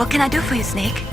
What can I do for you, Snake?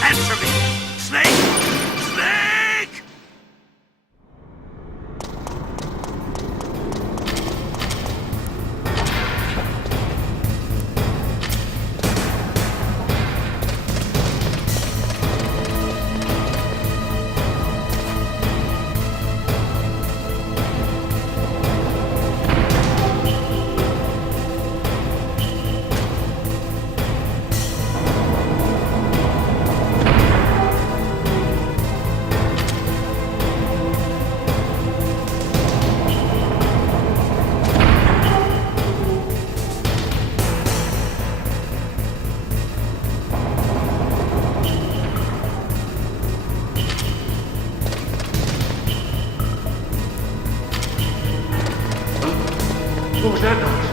Answer me! Snake! Snake! What was that noise?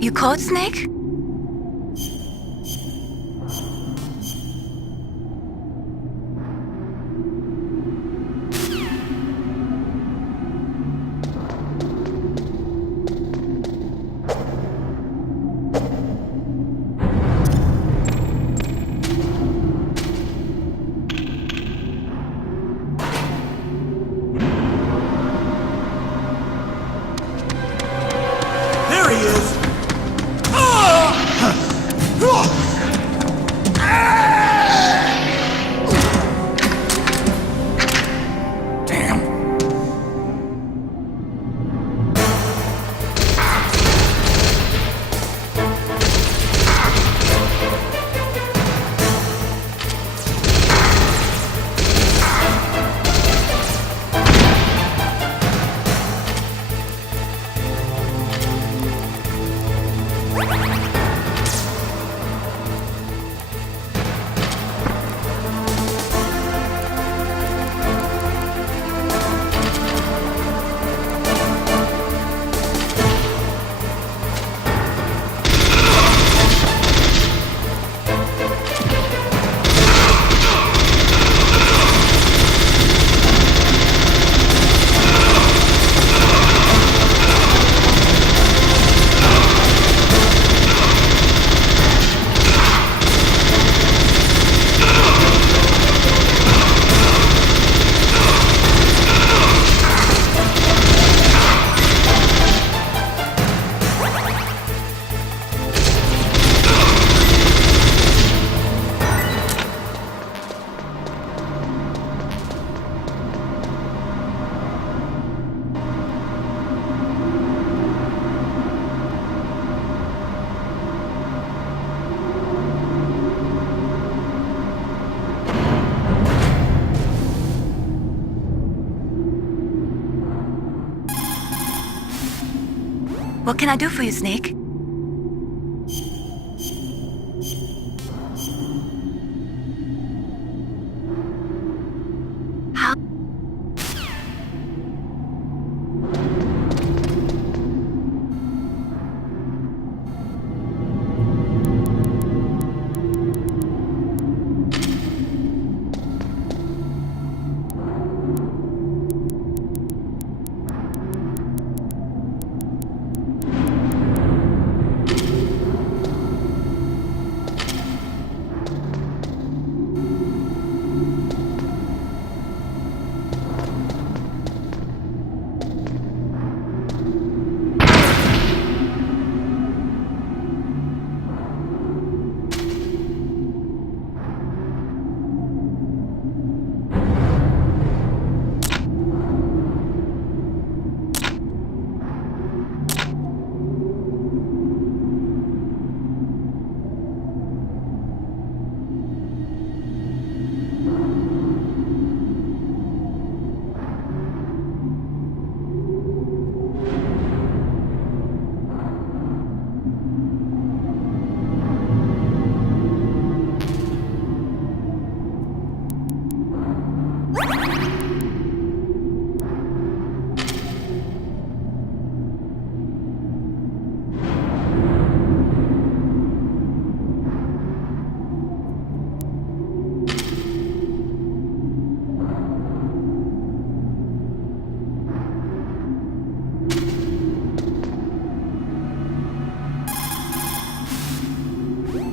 You caught Snake? There he is! Oh! What can I do for you, Snake? How?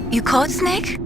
You caught Snake?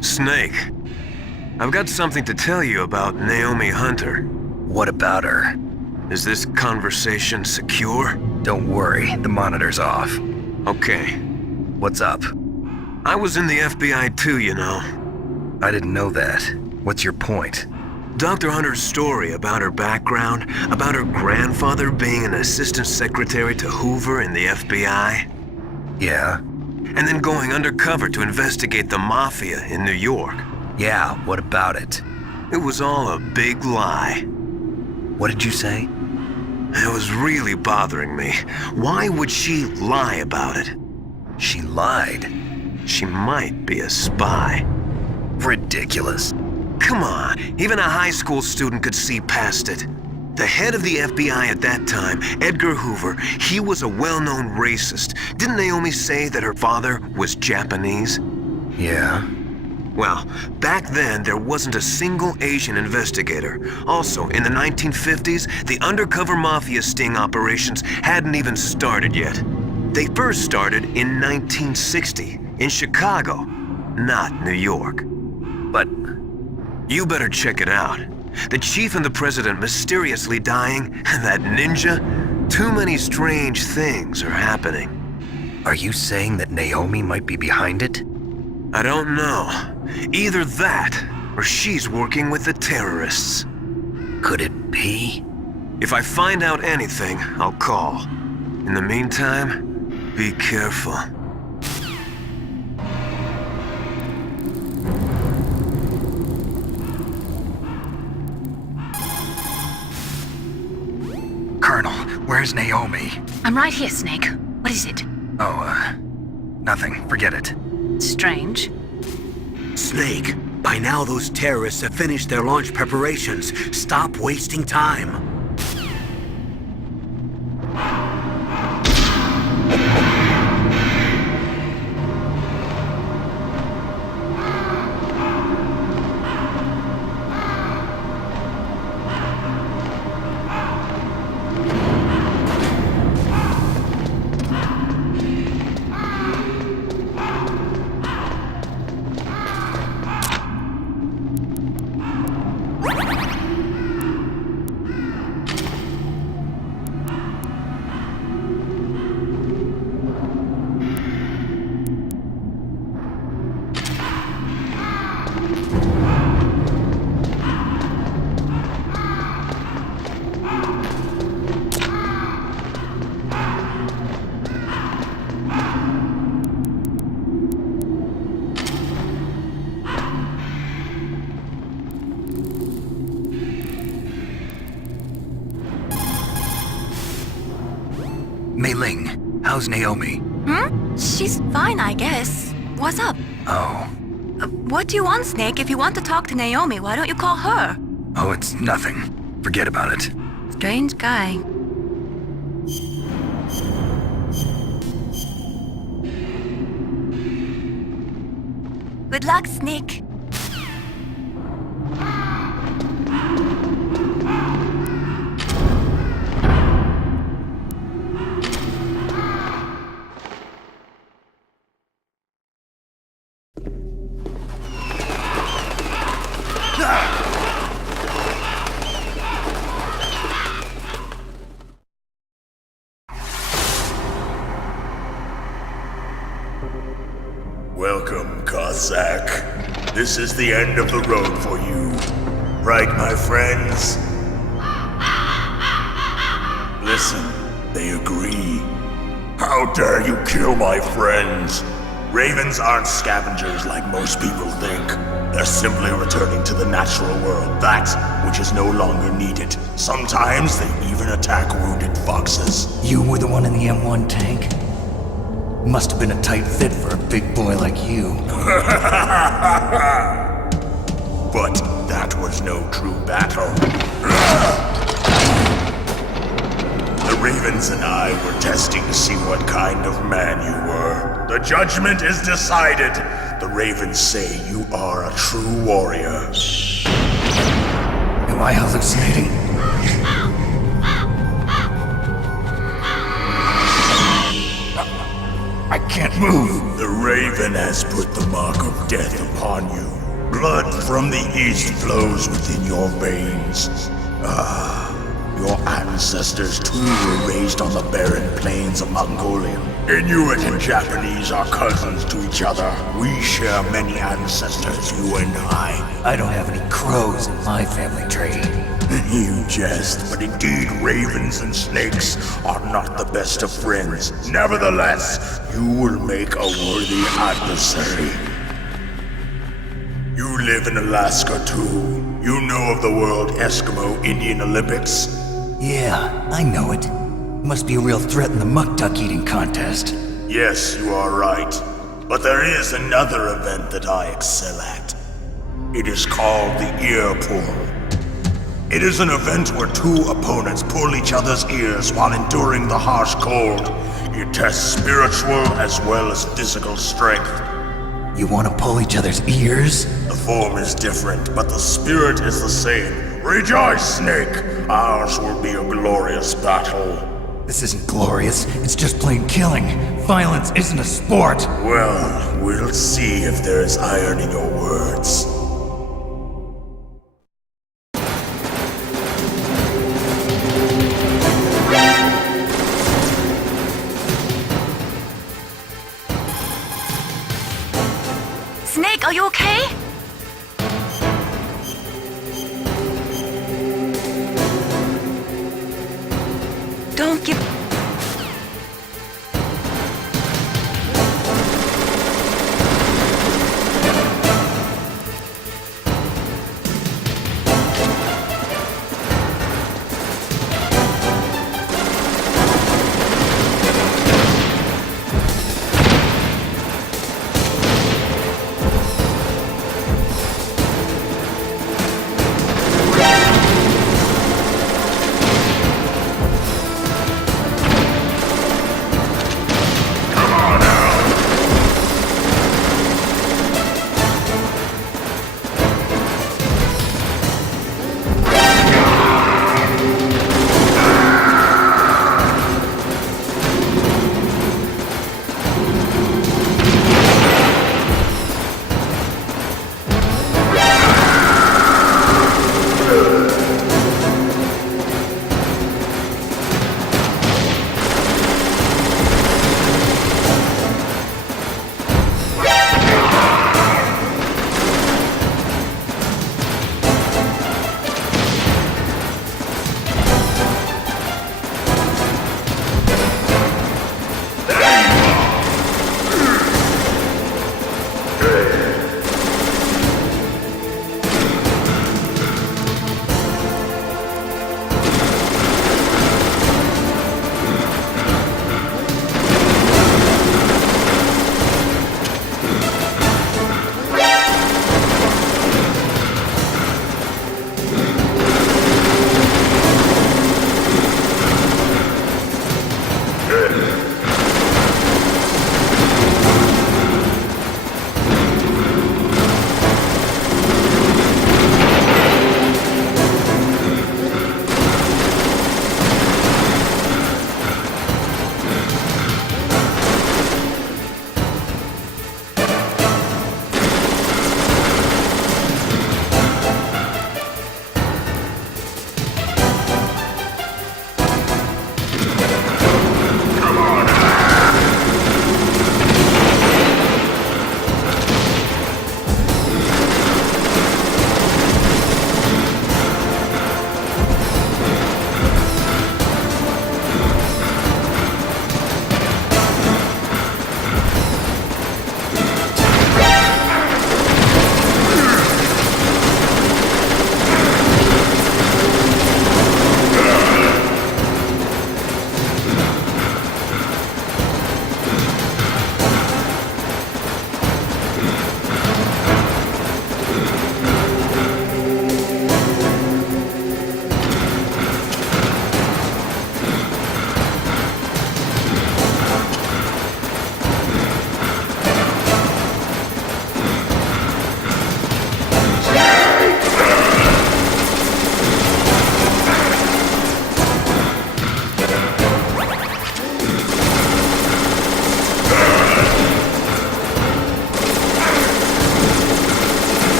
Snake, I've got something to tell you about Naomi Hunter. What about her? Is this conversation secure? Don't worry, the monitor's off. Okay. What's up? I was in the FBI too, you know. I didn't know that. What's your point? Dr. Hunter's story about her background, about her grandfather being an assistant secretary to Hoover in the FBI, Yeah? and then going undercover to investigate the mafia in New York. Yeah, what about it? It was all a big lie. What did you say? It was really bothering me. Why would she lie about it? She lied. She might be a spy. Ridiculous. Come on, even a high school student could see past it. The head of the FBI at that time, Edgar Hoover, he was a well-known racist. Didn't Naomi say that her father was Japanese? Yeah? Well, back then there wasn't a single Asian investigator. Also, in the 1950s, the undercover mafia sting operations hadn't even started yet. They first started in 1960, in Chicago, not New York. But You better check it out. The chief and the president mysteriously dying, and that ninja. Too many strange things are happening. are you saying that Naomi might be behind it? I don't know. Either that, or she's working with the terrorists. Could it be? If I find out anything, I'll call. In the meantime, be careful. Colonel, where's Naomi? I'm right here, Snake. What is it? Oh, nothing. Forget it. Strange. Snake, by now those terrorists have finished their launch preparations. Stop wasting time. How's Naomi? She's fine, I guess. What's up? Oh. What do you want, Snake? If you want to talk to Naomi, why don't you call her? Oh, it's nothing. Forget about it. Strange guy. Good luck, Snake. Welcome, Cossack. This is the end of the road for you. Right, my friends? Listen, they agree. How dare you kill my friends? Ravens aren't scavengers like most people think. They're simply returning to the natural world, that which is no longer needed. Sometimes they even attack wounded foxes. You were the one in the M1 tank? Must have been a tight fit for a big boy like you. But that was no true battle. The Ravens and I were testing to see what kind of man you were. The judgment is decided. The Ravens say you are a true warrior. Am I hallucinating? I can't move. The Raven has put the mark of death upon you. Blood from the east flows within your veins. Your ancestors too were raised on the barren plains of Mongolia. Inuit and Japanese are cousins to each other. We share many ancestors, you and I. I don't have any crows in my family tree. You jest, but indeed ravens and snakes are not the best of friends. Nevertheless, you will make a worthy adversary. You live in Alaska too. You know of the World Eskimo Indian Olympics? Yeah, I know it. Must be a real threat in the muck duck eating contest. Yes, you are right. But there is another event that I excel at. It is called the ear pull. It is an event where two opponents pull each other's ears while enduring the harsh cold. It tests spiritual as well as physical strength. You want to pull each other's ears? The form is different, but the spirit is the same. Rejoice, Snake! Ours will be a glorious battle. This isn't glorious, it's just plain killing. Violence isn't a sport. Well, we'll see if there is iron in your words. Snake, are you okay? Don't give...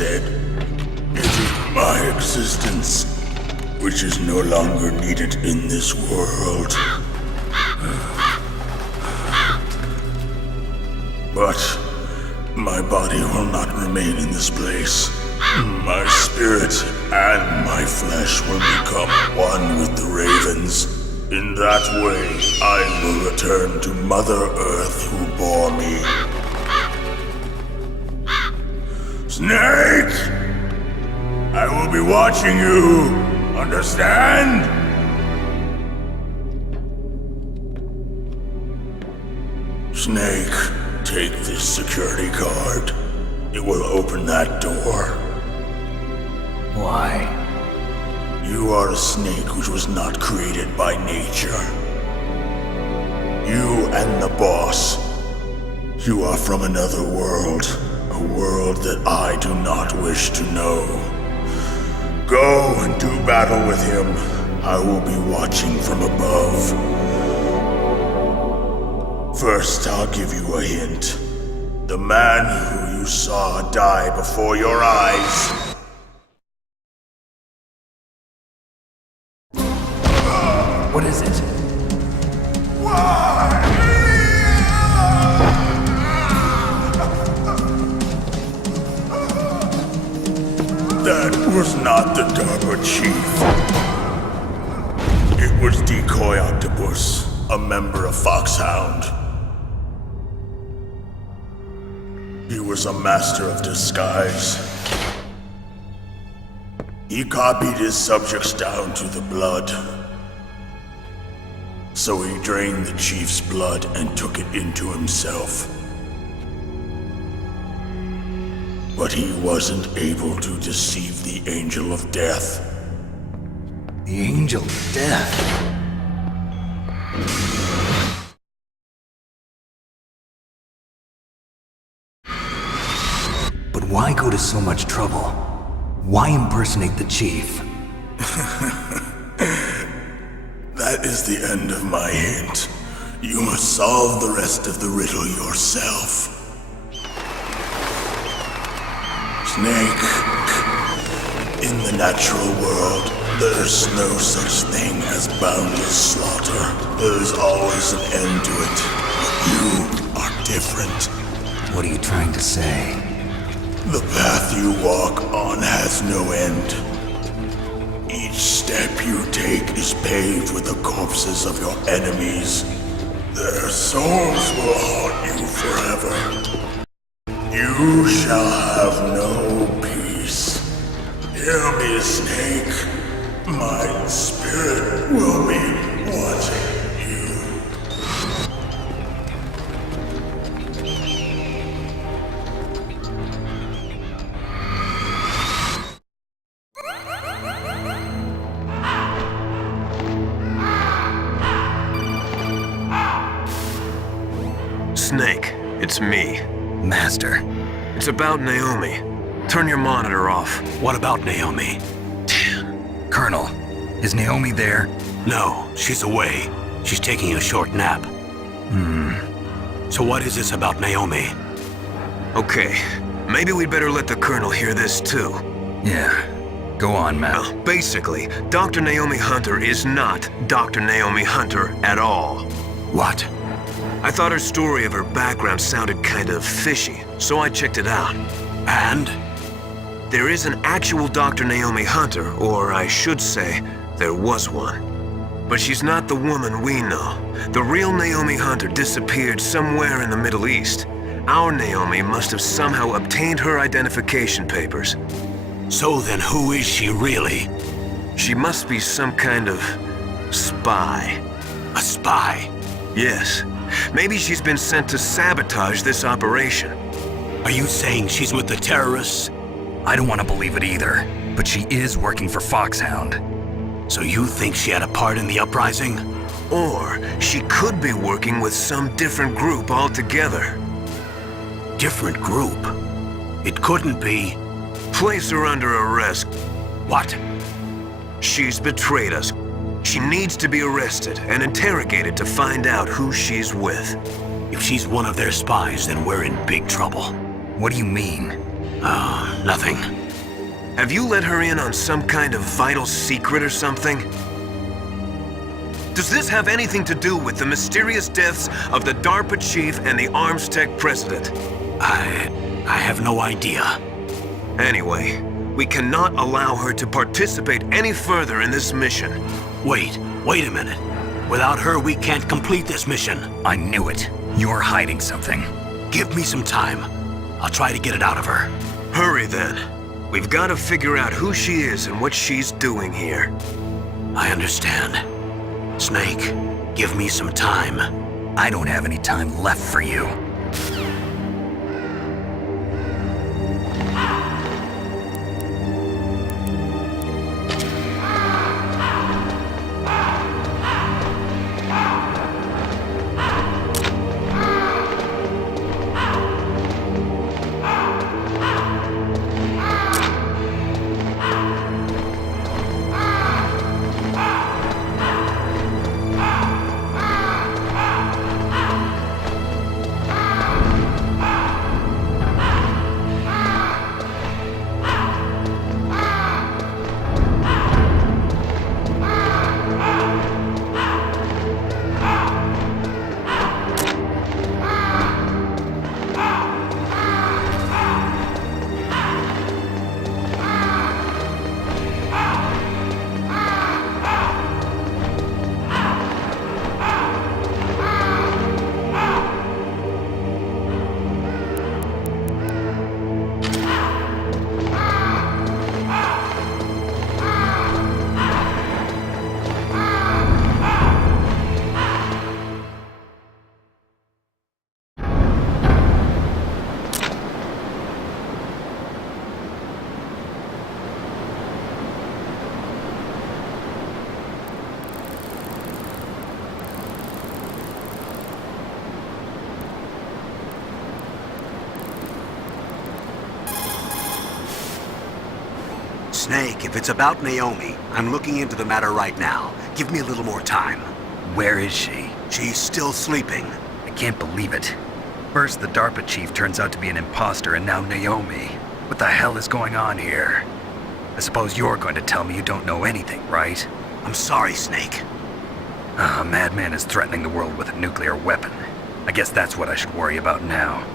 said, it is my existence which is no longer needed in this world. But my body will not remain in this place. My spirit and my flesh will become one with the ravens. In that way, I will return to Mother Earth who bore me. Snake! I will be watching you. Understand? Snake, take this security card. It will open that door. Why? You are a snake which was not created by nature. You and the boss. You are from another world. A world that I do not wish to know. Go and do battle with him. I will be watching from above. First, I'll give you a hint. The man who you saw die before your eyes. What is it? That was not the DARPA chief. It was Decoy Octopus, a member of Foxhound. He was a master of disguise. He copied his subjects down to the blood. So he drained the chief's blood and took it into himself. But he wasn't able to deceive the Angel of Death. The Angel of Death. But why go to so much trouble? Why impersonate the chief? That is the end of my hint. You must solve the rest of the riddle yourself. Snake, in the natural world, there's no such thing as boundless slaughter. There's always an end to it. But you are different. What are you trying to say? The path you walk on has no end. Each step you take is paved with the corpses of your enemies. Their souls will haunt you forever. You shall have no peace. Hear me, Snake. My spirit will be watching you. Snake, it's me. Master. It's about Naomi. Turn your monitor off. What about Naomi? Colonel, is Naomi there? No, she's away. She's taking a short nap. So what is this about Naomi? Okay, maybe we'd better let the Colonel hear this too. Yeah. Go on, Matt. Well, basically, Dr. Naomi Hunter is not Dr. Naomi Hunter at all. What? I thought her story of her background sounded kind of fishy, so I checked it out. And? There is an actual Dr. Naomi Hunter, or I should say, there was one. But she's not the woman we know. The real Naomi Hunter disappeared somewhere in the Middle East. Our Naomi must have somehow obtained her identification papers. So then who is she really? She must be some kind of spy. A spy? Yes. Maybe she's been sent to sabotage this operation. Are you saying she's with the terrorists? I don't want to believe it either, but she is working for Foxhound. So you think she had a part in the uprising? Or she could be working with some different group altogether. Different group? It couldn't be... Place her under arrest. What? She's betrayed us. She needs to be arrested and interrogated to find out who she's with. If she's one of their spies, then we're in big trouble. What do you mean? Nothing. Have you let her in on some kind of vital secret or something? Does this have anything to do with the mysterious deaths of the DARPA chief and the Arms Tech president? I have no idea. Anyway, we cannot allow her to participate any further in this mission. Wait a minute. Without her, we can't complete this mission. I knew it. You're hiding something. Give me some time. I'll try to get it out of her. Hurry then. We've got to figure out who she is and what she's doing here. I understand. Snake, give me some time. I don't have any time left for you. Snake, if it's about Naomi, I'm looking into the matter right now. Give me a little more time. Where is she? She's still sleeping. I can't believe it. First, the DARPA chief turns out to be an imposter, and now Naomi. What the hell is going on here? I suppose you're going to tell me you don't know anything, right? I'm sorry, Snake. A madman is threatening the world with a nuclear weapon. I guess that's what I should worry about now.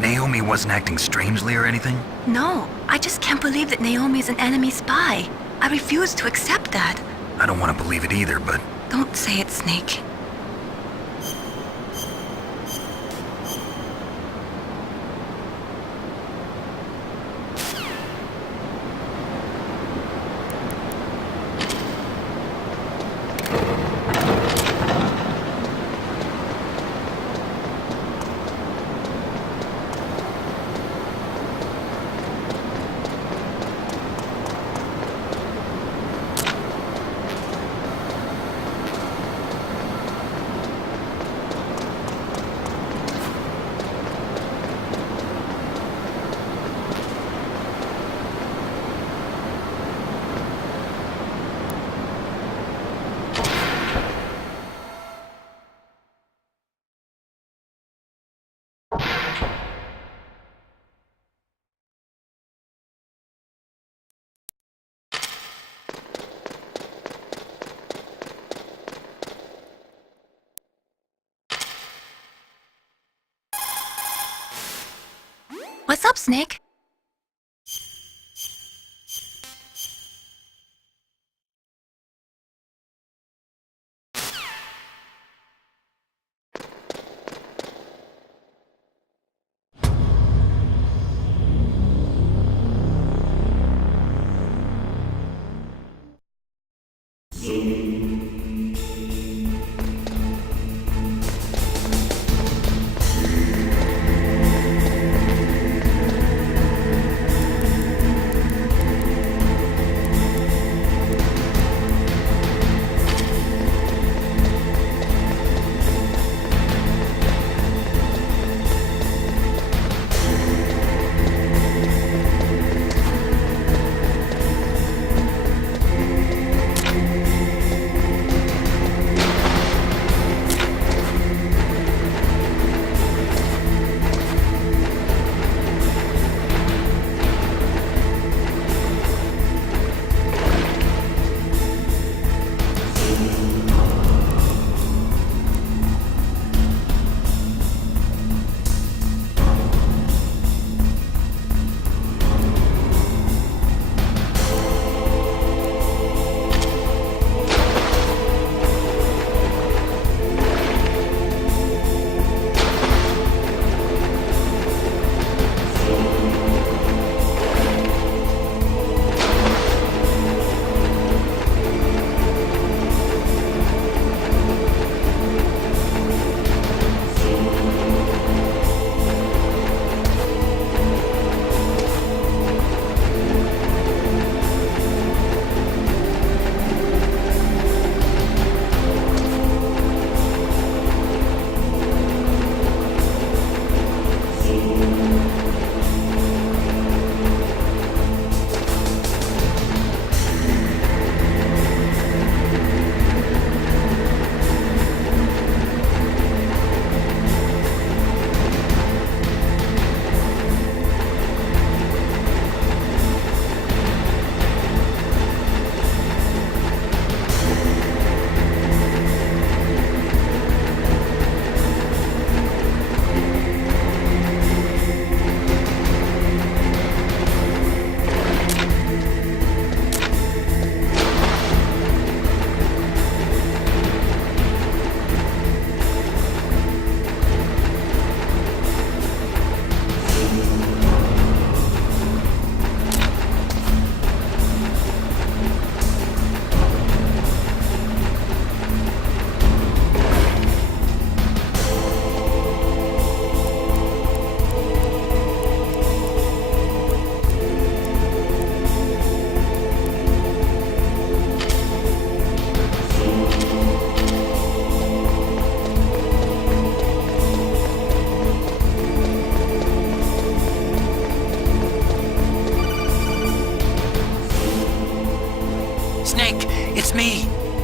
Naomi wasn't acting strangely or anything? No, I just can't believe that Naomi's an enemy spy. I refuse to accept that. I don't want to believe it either, but... Don't say it, Snake. What's up, Snake?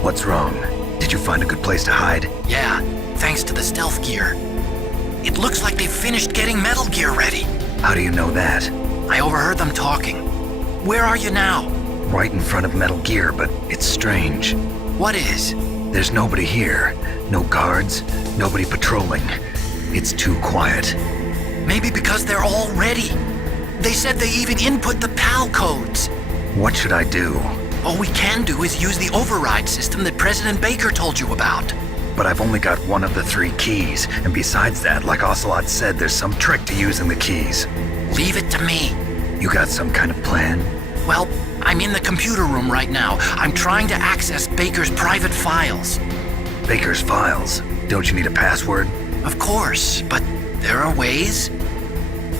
What's wrong? Did you find a good place to hide? Yeah, thanks to the stealth gear. It looks like they've finished getting Metal Gear ready. How do you know that? I overheard them talking. Where are you now? Right in front of Metal Gear, but it's strange. What is? There's nobody here. No guards, nobody patrolling. It's too quiet. Maybe because they're all ready. They said they even input the PAL codes. What should I do? All we can do is use the override system that President Baker told you about. But I've only got one of the 3 keys, and besides that, like Ocelot said, there's some trick to using the keys. Leave it to me. You got some kind of plan? Well, I'm in the computer room right now. I'm trying to access Baker's private files. Baker's files? Don't you need a password? Of course, but there are ways.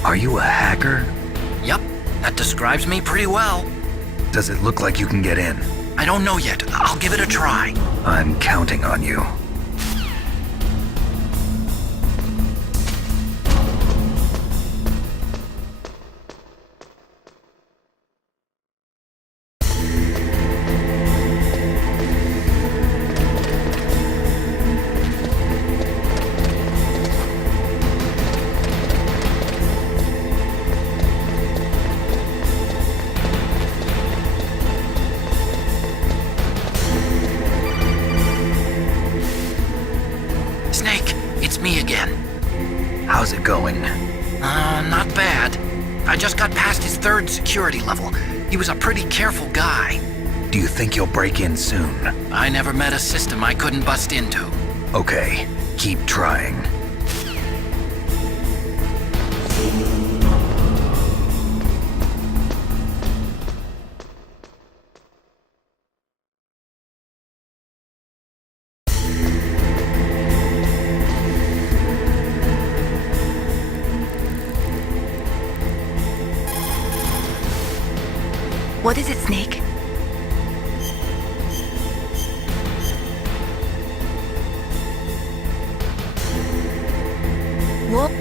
Are you a hacker? Yep, that describes me pretty well. Does it look like you can get in? I don't know yet. I'll give it a try. I'm counting on you. Me again. How's it going? Not bad. I just got past his 3rd security level. He was a pretty careful guy. Do you think you'll break in soon? I never met a system I couldn't bust into. Okay, keep trying. What is it, Snake? What?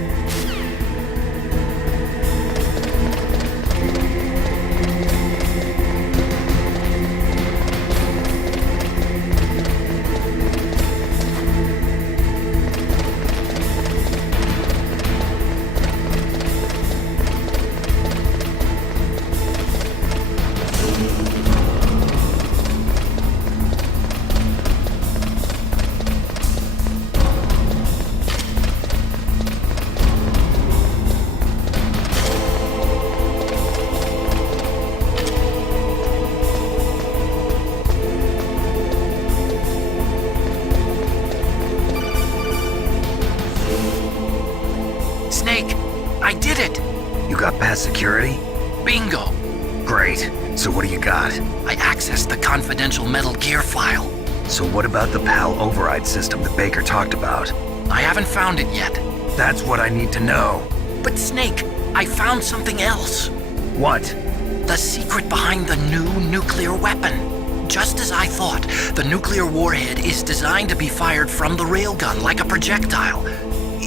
Snake, I did it! You got past security? Bingo! Great. So what do you got? I accessed the confidential Metal Gear file. So what about the PAL override system that Baker talked about? I haven't found it yet. That's what I need to know. But Snake, I found something else. What? The secret behind the new nuclear weapon. Just as I thought, the nuclear warhead is designed to be fired from the railgun like a projectile.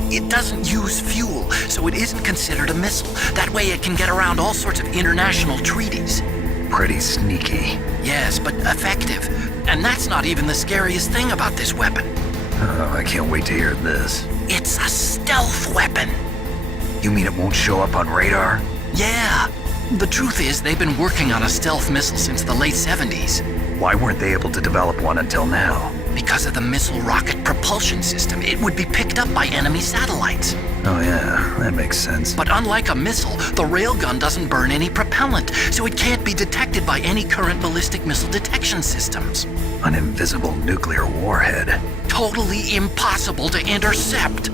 It doesn't use fuel, so it isn't considered a missile. That way it can get around all sorts of international treaties. Pretty sneaky. Yes, but effective. And that's not even the scariest thing about this weapon. Oh, I can't wait to hear this. It's a stealth weapon. You mean it won't show up on radar? Yeah. The truth is, they've been working on a stealth missile since the late 70s. Why weren't they able to develop one until now? Because of the missile rocket propulsion system, it would be picked up by enemy satellites. Oh yeah, that makes sense. But unlike a missile, the railgun doesn't burn any propellant, so it can't be detected by any current ballistic missile detection systems. An invisible nuclear warhead. Totally impossible to intercept.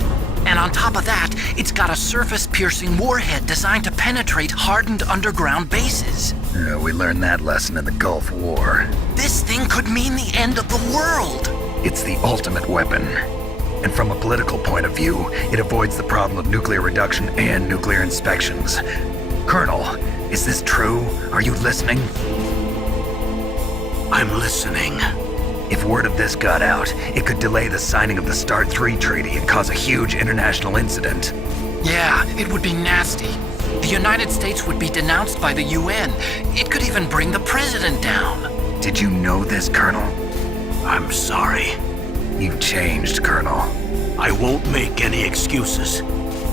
And on top of that, it's got a surface-piercing warhead designed to penetrate hardened underground bases. Yeah, we learned that lesson in the Gulf War. This thing could mean the end of the world. It's the ultimate weapon. And from a political point of view, it avoids the problem of nuclear reduction and nuclear inspections. Colonel, is this true? Are you listening? I'm listening. If word of this got out, it could delay the signing of the START 3 treaty and cause a huge international incident. Yeah, it would be nasty. The United States would be denounced by the UN. It could even bring the president down. Did you know this, Colonel? I'm sorry. You've changed, Colonel. I won't make any excuses.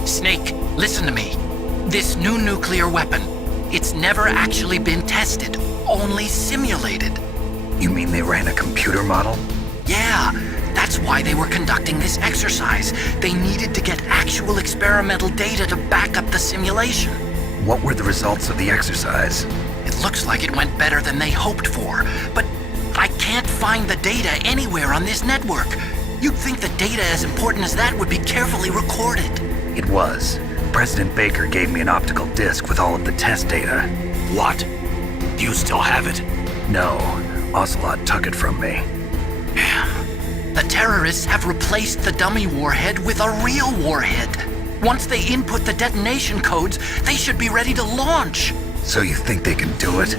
Snake, listen to me. This new nuclear weapon, it's never actually been tested, only simulated. You mean they ran a computer model? Yeah, that's why they were conducting this exercise. They needed to get actual experimental data to back up the simulation. What were the results of the exercise? It looks like it went better than they hoped for, but I can't find the data anywhere on this network. You'd think the data as important as that would be carefully recorded. It was. President Baker gave me an optical disc with all of the test data. What? Do you still have it? No, Ocelot took it from me. The terrorists have replaced the dummy warhead with a real warhead. Once they input the detonation codes, they should be ready to launch. So you think they can do it?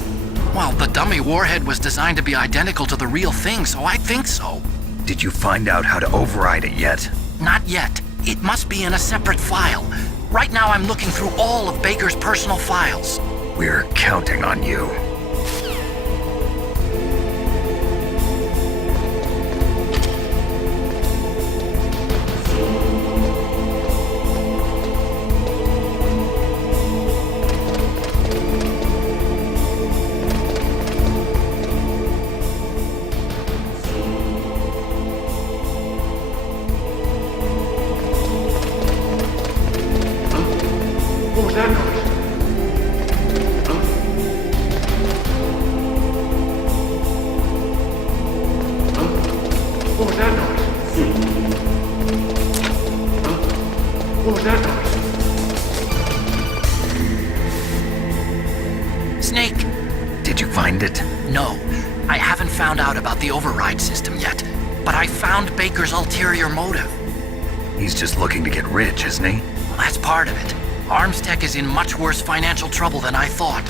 Well, the dummy warhead was designed to be identical to the real thing, so I think so. Did you find out how to override it yet? Not yet. It must be in a separate file. Right now I'm looking through all of Baker's personal files. We're counting on you. Snake! Did you find it? No, I haven't found out about the override system yet, but I found Baker's ulterior motive. He's just looking to get rich, isn't he? Well, that's part of it. Armstech is in much worse financial trouble than I thought.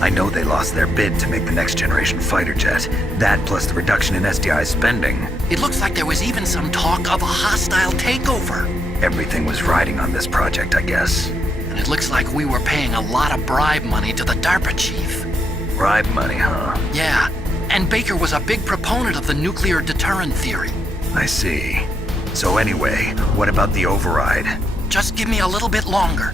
I know they lost their bid to make the next generation fighter jet. That plus the reduction in SDI spending. It looks like there was even some talk of a hostile takeover. Everything was riding on this project, I guess. And it looks like we were paying a lot of bribe money to the DARPA chief. Bribe money, huh? Yeah, and Baker was a big proponent of the nuclear deterrent theory. I see. So anyway, what about the override? Just give me a little bit longer.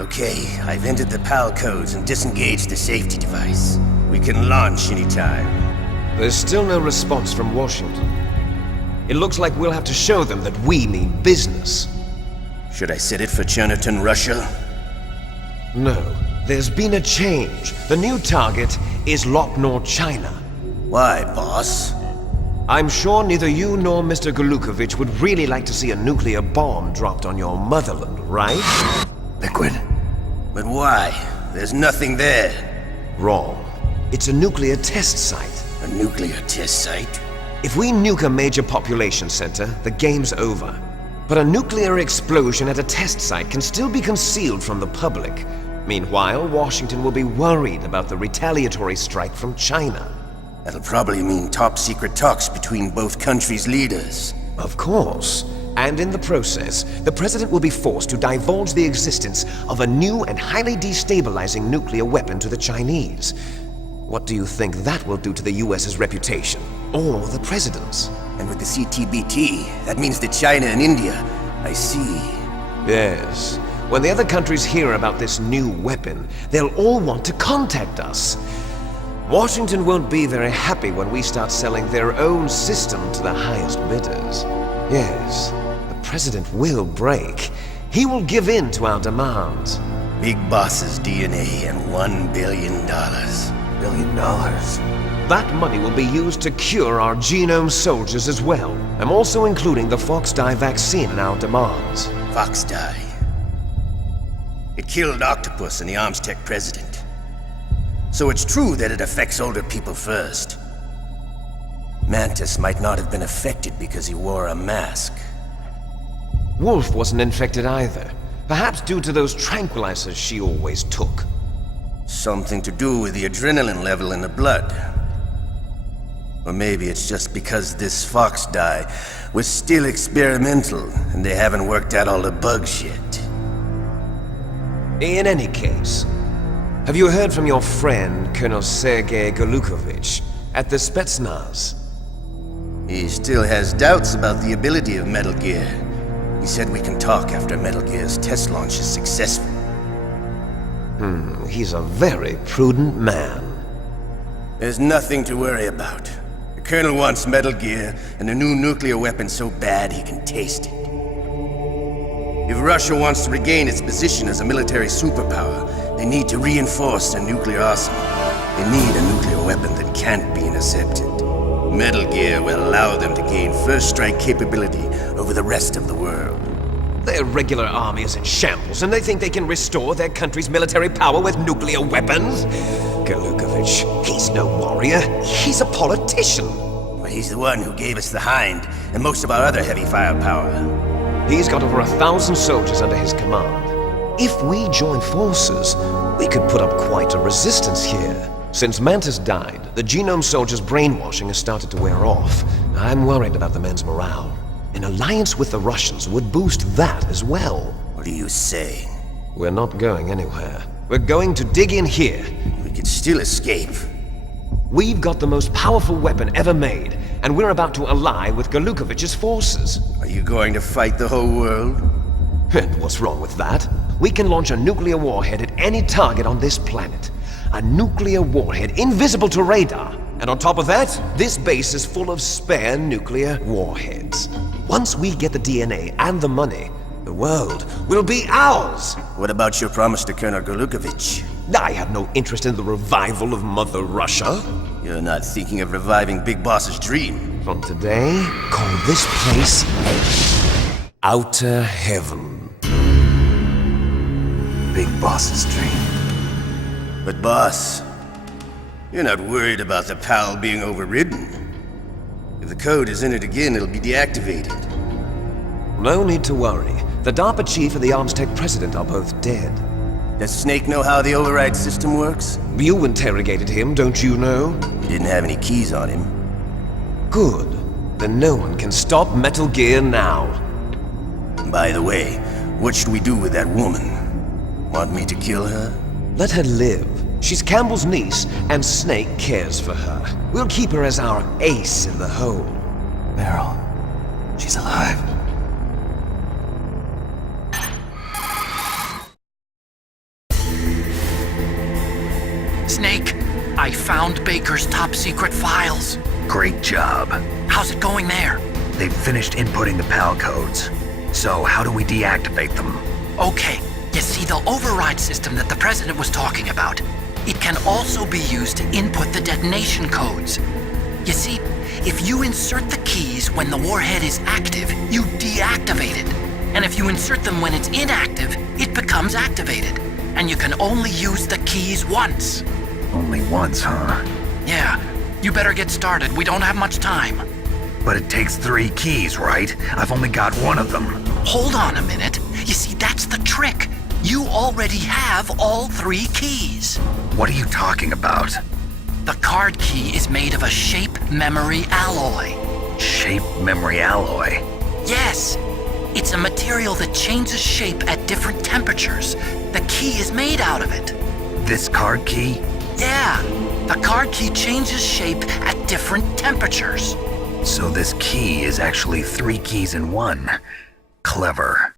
Okay, I've entered the PAL codes and disengaged the safety device. We can launch anytime. There's still no response from Washington. It looks like we'll have to show them that we mean business. Should I set it for Chernobyl, Russia? No, there's been a change. The new target is Lopnor, China. Why, boss? I'm sure neither you nor Mr. Golukovich would really like to see a nuclear bomb dropped on your motherland, right? Liquid. But why? There's nothing there. Wrong. It's a nuclear test site. A nuclear test site? If we nuke a major population center, the game's over. But a nuclear explosion at a test site can still be concealed from the public. Meanwhile, Washington will be worried about the retaliatory strike from China. That'll probably mean top-secret talks between both countries' leaders. Of course. And in the process, the president will be forced to divulge the existence of a new and highly destabilizing nuclear weapon to the Chinese. What do you think that will do to the US's reputation? Or the president's? And with the CTBT, that means that China and India... I see. Yes. When the other countries hear about this new weapon, they'll all want to contact us. Washington won't be very happy when we start selling their own system to the highest bidders. Yes, the president will break. He will give in to our demands. Big Boss's DNA and $1 billion. $1 billion? That money will be used to cure our genome soldiers as well. I'm also including the Fox-Die vaccine in our demands. Fox-Die. It killed Octopus and the Armstech president. So it's true that it affects older people first. Mantis might not have been affected because he wore a mask. Wolf wasn't infected either. Perhaps due to those tranquilizers she always took. Something to do with the adrenaline level in the blood. Or maybe it's just because this Fox-Die was still experimental and they haven't worked out all the bugs yet. In any case, have you heard from your friend, Colonel Sergei Golukovich, at the Spetsnaz? He still has doubts about the ability of Metal Gear. He said we can talk after Metal Gear's test launch is successful. He's a very prudent man. There's nothing to worry about. The Colonel wants Metal Gear and a new nuclear weapon so bad he can taste it. If Russia wants to regain its position as a military superpower, they need to reinforce their nuclear arsenal. They need a nuclear weapon that can't be intercepted. Metal Gear will allow them to gain first strike capability over the rest of the world. Their regular army is in shambles, and they think they can restore their country's military power with nuclear weapons? Golukovich, he's no warrior. He's a politician. Well, he's the one who gave us the Hind and most of our other heavy firepower. He's got over 1,000 soldiers under his command. If we join forces, we could put up quite a resistance here. Since Mantis died, the genome soldiers' brainwashing has started to wear off. I'm worried about the men's morale. An alliance with the Russians would boost that as well. What are you saying? We're not going anywhere. We're going to dig in here. We could still escape. We've got the most powerful weapon ever made, and we're about to ally with Golukovich's forces. Are you going to fight the whole world? And what's wrong with that? We can launch a nuclear warhead at any target on this planet. A nuclear warhead invisible to radar. And on top of that, this base is full of spare nuclear warheads. Once we get the DNA and the money, the world will be ours! What about your promise to Colonel Golukovich? I have no interest in the revival of Mother Russia. You're not thinking of reviving Big Boss's dream. From today, call this place Outer Heaven. Big Boss's dream. But boss, you're not worried about the PAL being overridden. If the code is entered again, it'll be deactivated. No need to worry. The DARPA chief and the Armstech president are both dead. Does Snake know how the override system works? You interrogated him, don't you know? He didn't have any keys on him. Good. Then no one can stop Metal Gear now. By the way, what should we do with that woman? Want me to kill her? Let her live. She's Campbell's niece, and Snake cares for her. We'll keep her as our ace in the hole. Meryl, she's alive. Snake, I found Baker's top secret files. Great job. How's it going there? They've finished inputting the PAL codes. So how do we deactivate them? Okay, you see the override system that the president was talking about. It can also be used to input the detonation codes. You see, if you insert the keys when the warhead is active, you deactivate it. And if you insert them when it's inactive, it becomes activated. And you can only use the keys once. Only once, huh? Yeah, you better get started. We don't have much time. But it takes 3 keys, right? I've only got 1 of them. Hold on a minute. You see, that's the trick. You already have all 3 keys. What are you talking about? The card key is made of a shape memory alloy. Shape memory alloy? Yes. It's a material that changes shape at different temperatures. The key is made out of it. This card key? Yeah. The card key changes shape at different temperatures. So this key is actually 3 keys in 1. Clever.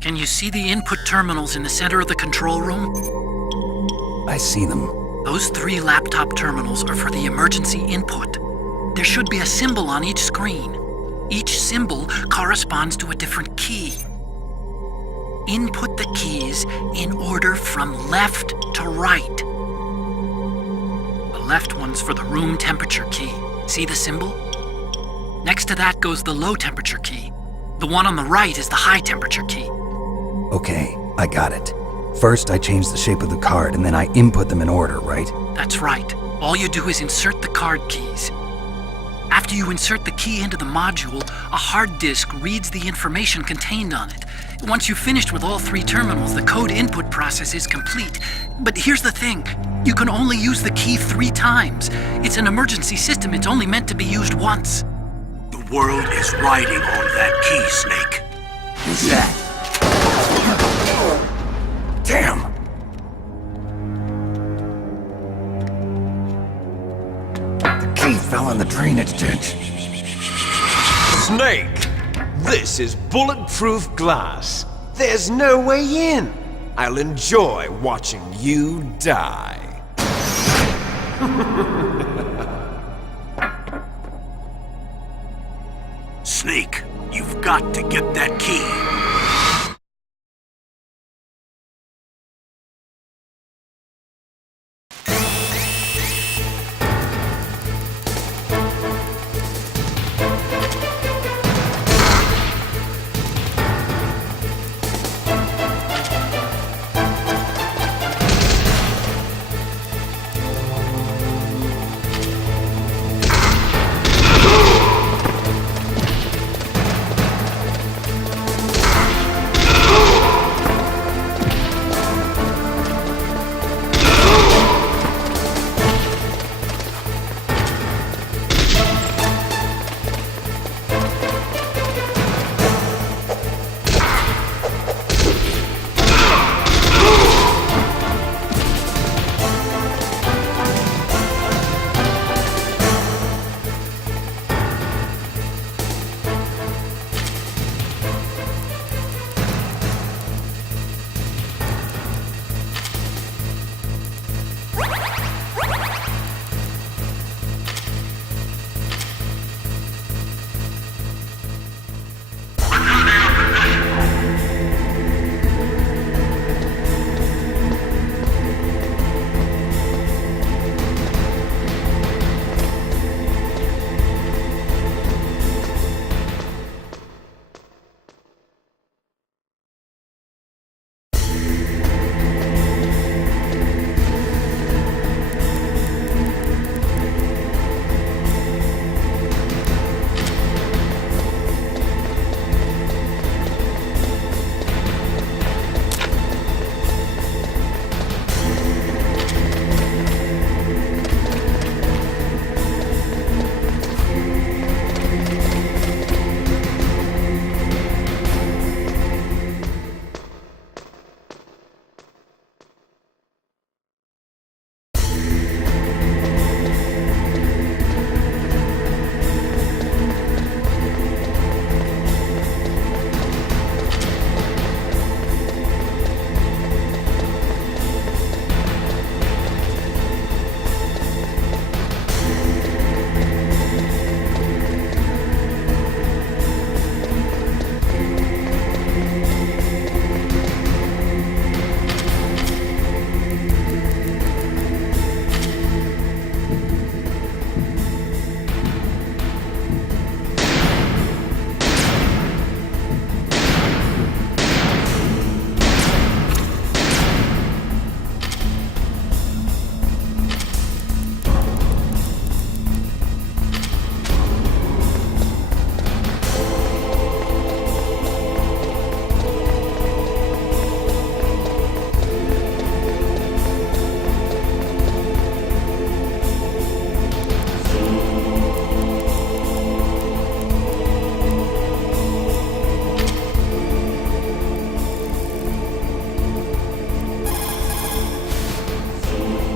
Can you see the input terminals in the center of the control room? I see them. Those 3 laptop terminals are for the emergency input. There should be a symbol on each screen. Each symbol corresponds to a different key. Input the keys in order from left to right. The left one's for the room temperature key. See the symbol? Next to that goes the low temperature key. The one on the right is the high temperature key. Okay, I got it. First, I change the shape of the card, and then I input them in order, right? That's right. All you do is insert the card keys. After you insert the key into the module, a hard disk reads the information contained on it. Once you've finished with all 3 terminals, the code input process is complete. But here's the thing. You can only use the key 3 times. It's an emergency system. It's only meant to be used once. The world is riding on that key, Snake. Who's that? Damn! The key fell on the drainage ditch. Snake! This is bulletproof glass. There's no way in. I'll enjoy watching you die. Snake, you've got to get that key.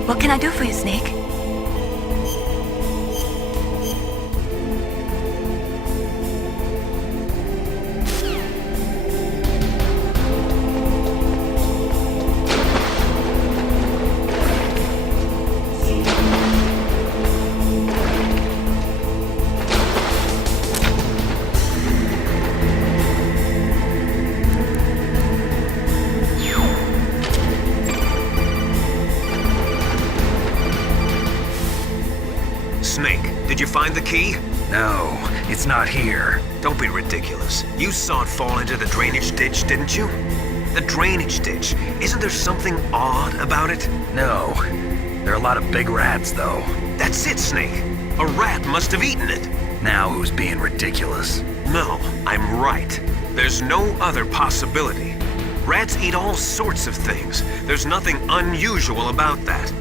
What can I do for you, Snake? Snake, did you find the key? No, it's not here. Don't be ridiculous. You saw it fall into the drainage ditch, didn't you? The drainage ditch. Isn't there something odd about it? No. There are a lot of big rats, though. That's it, Snake. A rat must have eaten it. Now who's being ridiculous? No, I'm right. There's no other possibility. Rats eat all sorts of things. There's nothing unusual about that.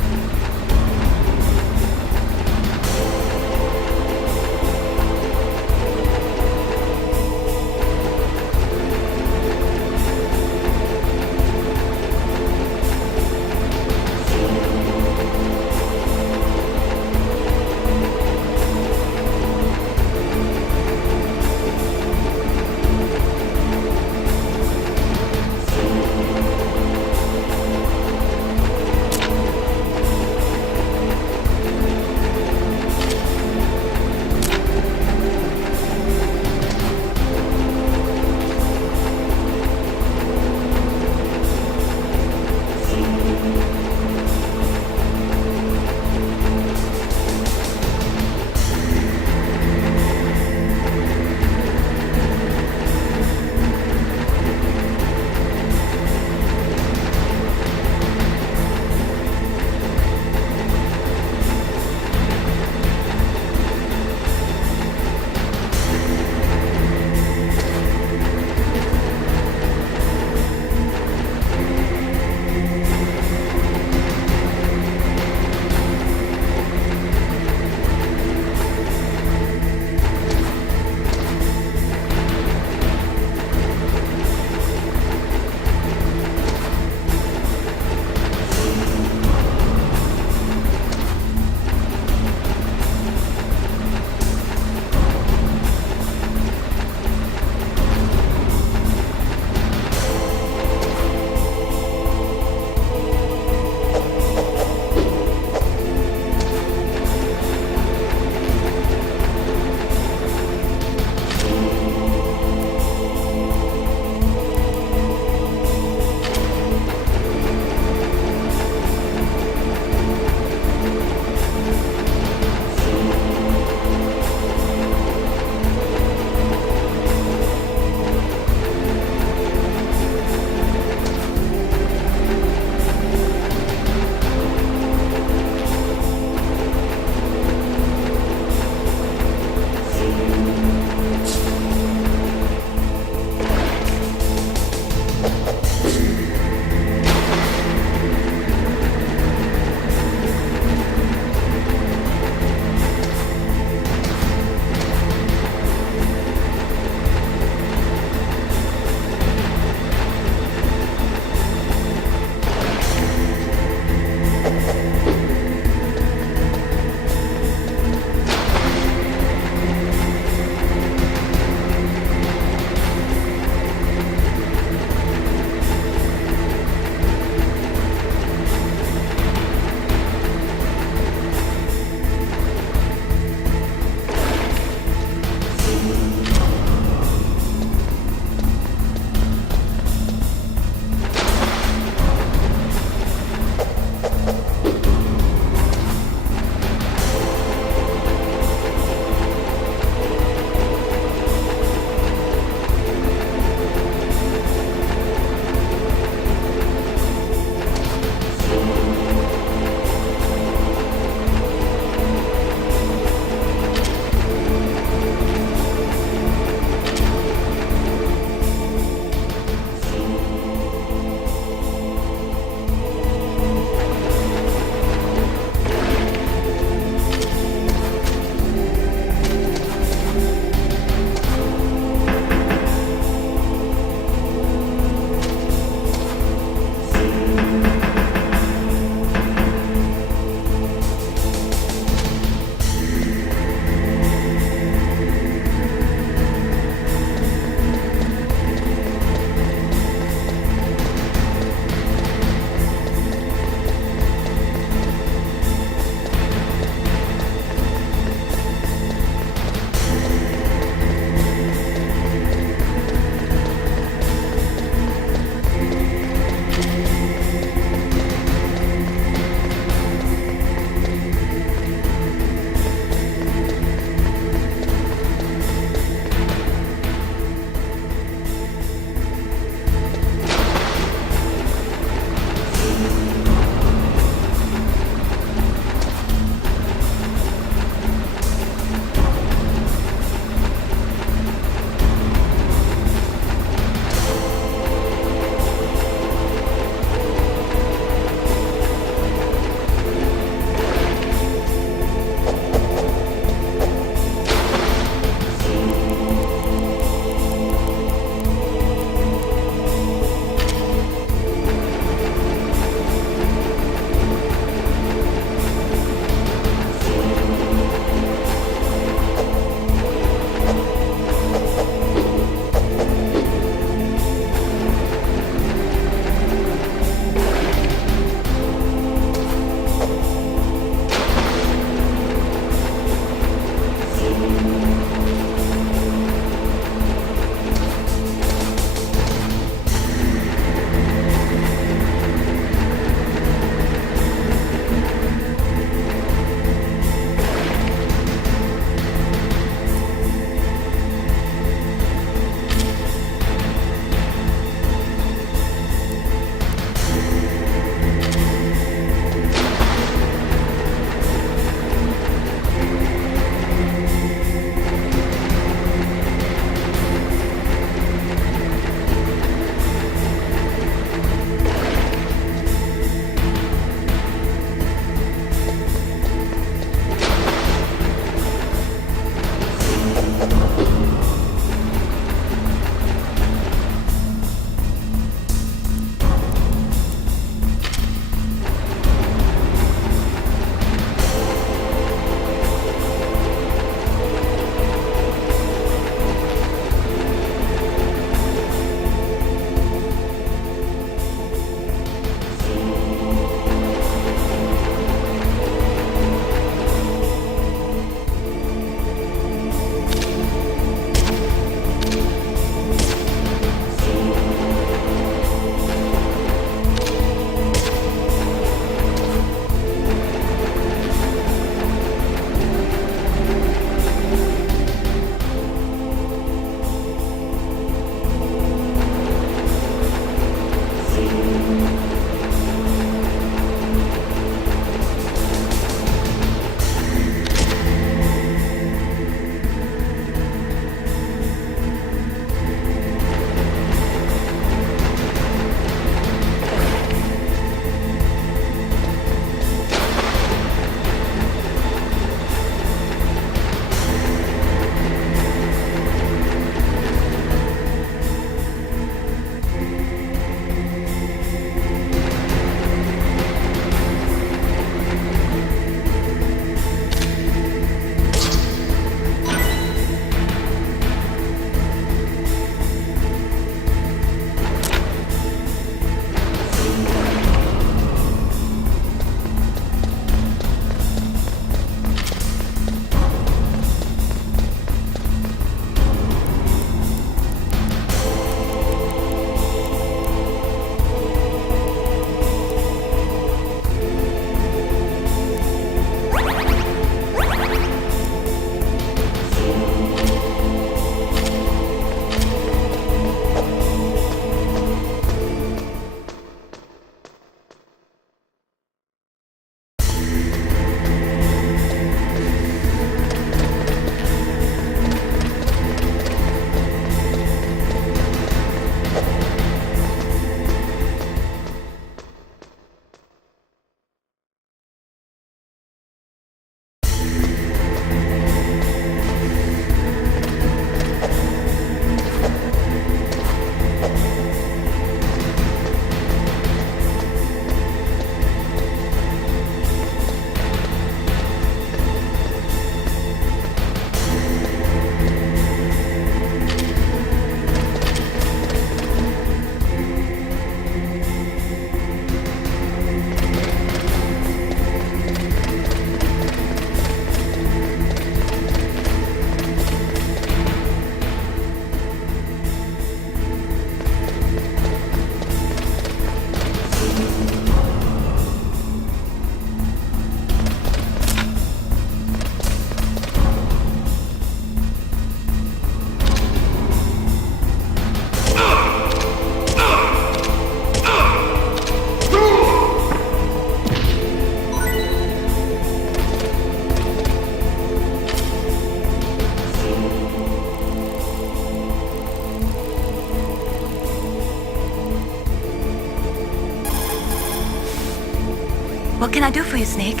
What can I do for you, Snake?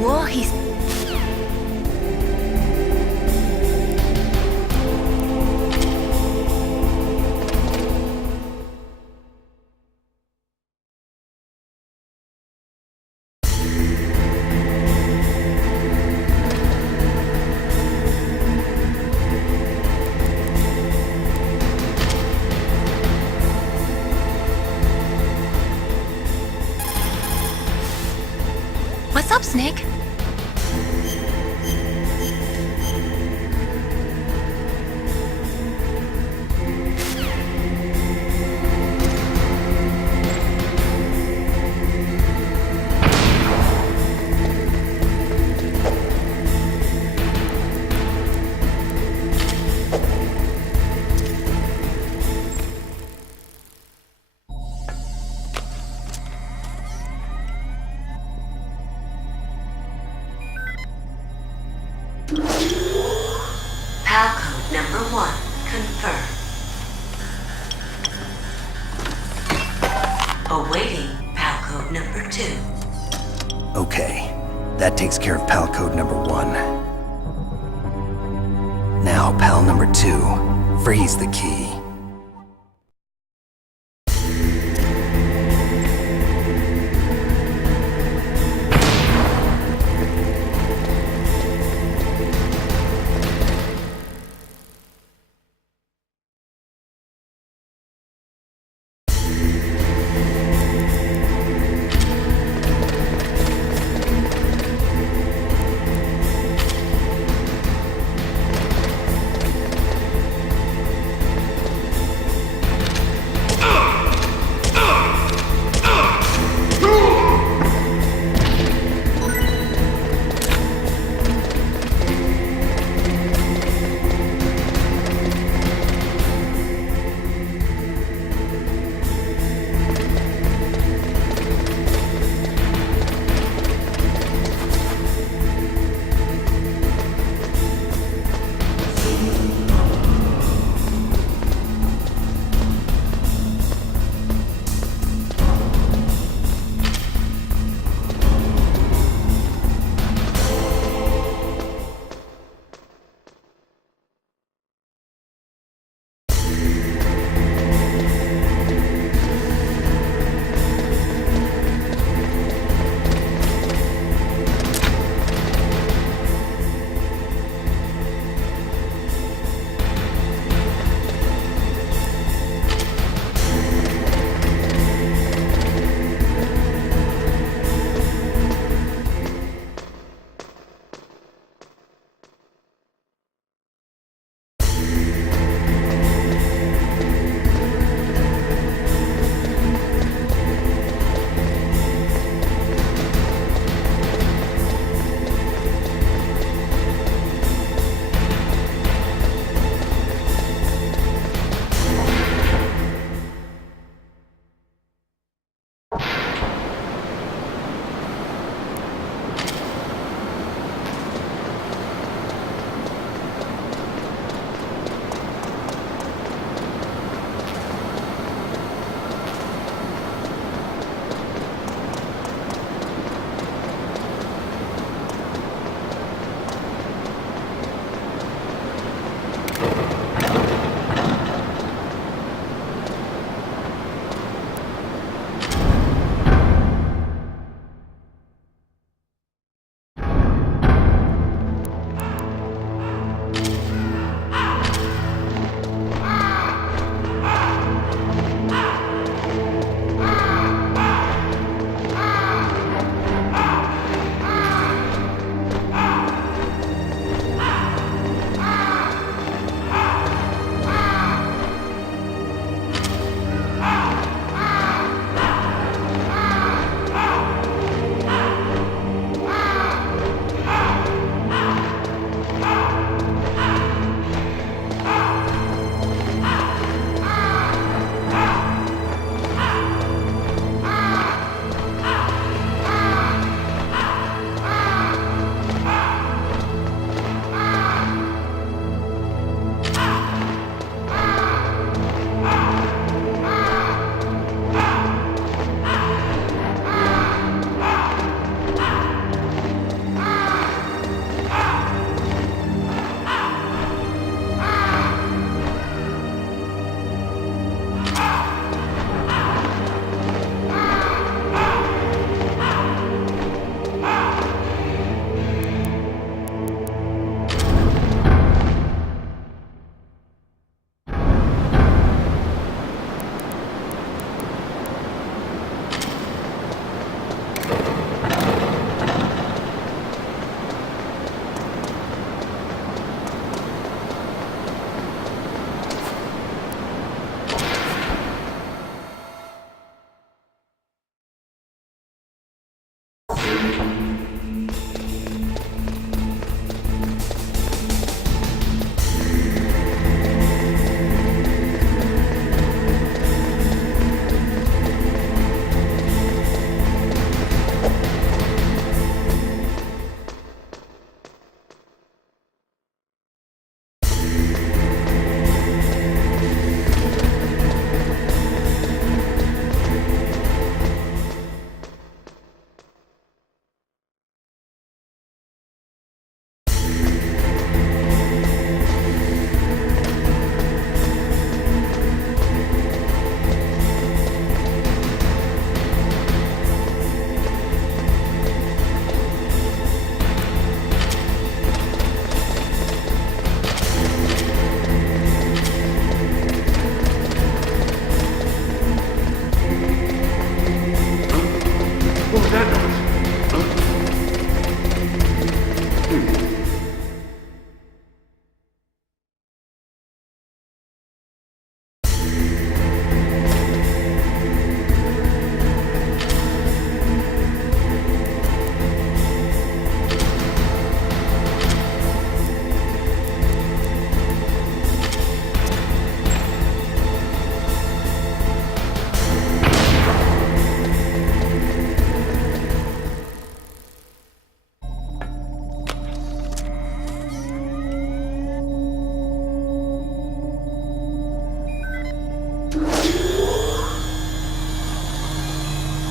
Whoa, he's... What's up, Snake? PAL code number 1 confirmed. Awaiting PAL code number 2. Okay, that takes care of PAL code number 1. Now, PAL number 2, freeze the key.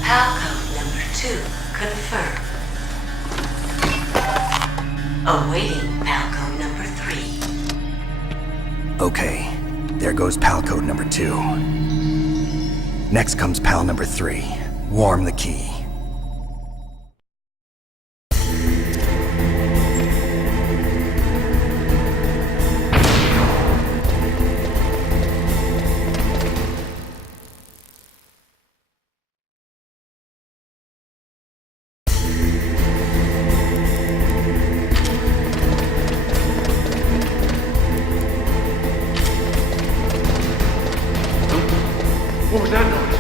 PAL code number 2 confirmed. Awaiting PAL code number 3. Okay, there goes PAL code number 2. Next comes PAL number 3. Warm the key. What was that noise?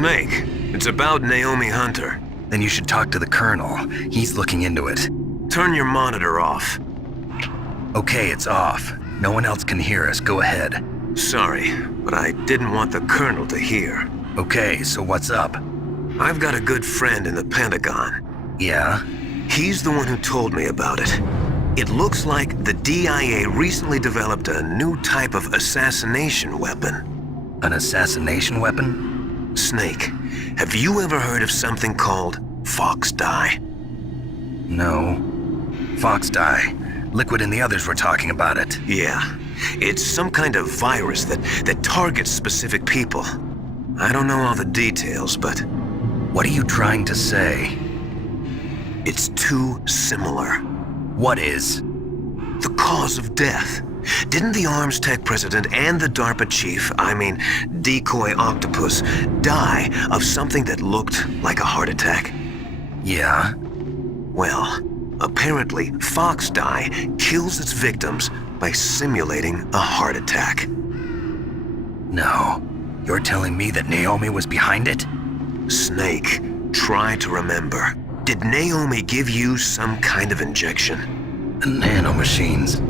Snake, it's about Naomi Hunter. Then you should talk to the Colonel. He's looking into it. Turn your monitor off. Okay, it's off. No one else can hear us. Go ahead. Sorry, but I didn't want the Colonel to hear. Okay, so what's up? I've got a good friend in the Pentagon. Yeah? He's the one who told me about it. It looks like the DIA recently developed a new type of assassination weapon. An assassination weapon? Snake, have you ever heard of something called Fox Dye? No. Fox Dye. Liquid and the others were talking about it. Yeah. It's some kind of virus that targets specific people. I don't know all the details, but... What are you trying to say? It's too similar. What is? The cause of death. Didn't the Arms Tech president and the DARPA chief, Decoy Octopus, die of something that looked like a heart attack? Yeah? Well, apparently Fox Dye kills its victims by simulating a heart attack. No. You're telling me that Naomi was behind it? Snake, try to remember. Did Naomi give you some kind of injection? The nanomachines.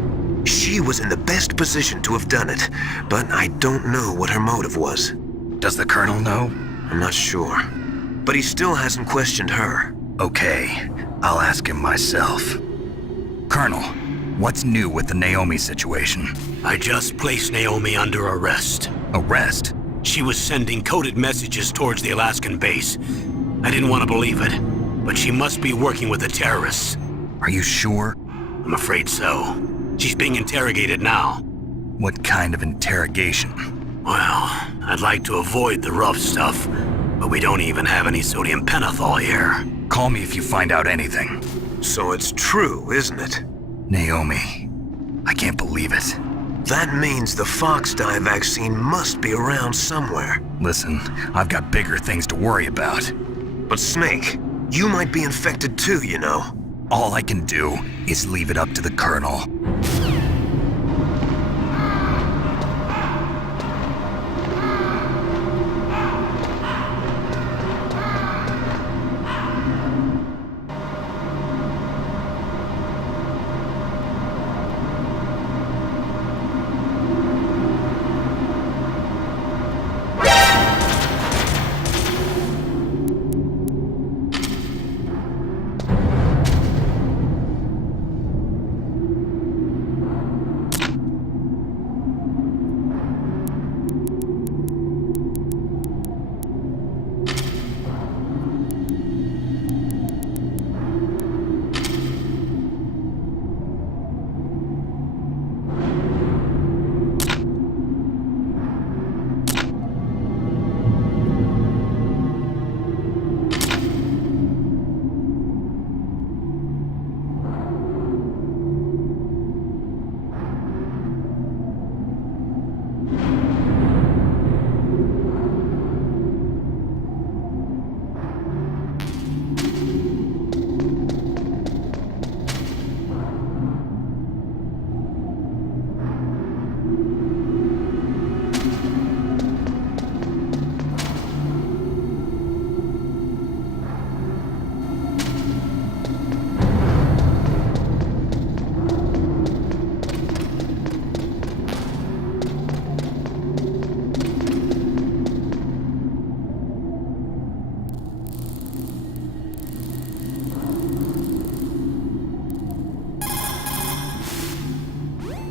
She was in the best position to have done it, but I don't know what her motive was. Does the Colonel know? I'm not sure. But he still hasn't questioned her. Okay, I'll ask him myself. Colonel, what's new with the Naomi situation? I just placed Naomi under arrest. Arrest? She was sending coded messages towards the Alaskan base. I didn't want to believe it, but she must be working with the terrorists. Are you sure? I'm afraid so. She's being interrogated now. What kind of interrogation? Well, I'd like to avoid the rough stuff, but we don't even have any sodium pentothal here. Call me if you find out anything. So it's true, isn't it? Naomi, I can't believe it. That means the Fox Dye vaccine must be around somewhere. Listen, I've got bigger things to worry about. But Snake, you might be infected too, you know. All I can do is leave it up to the Colonel.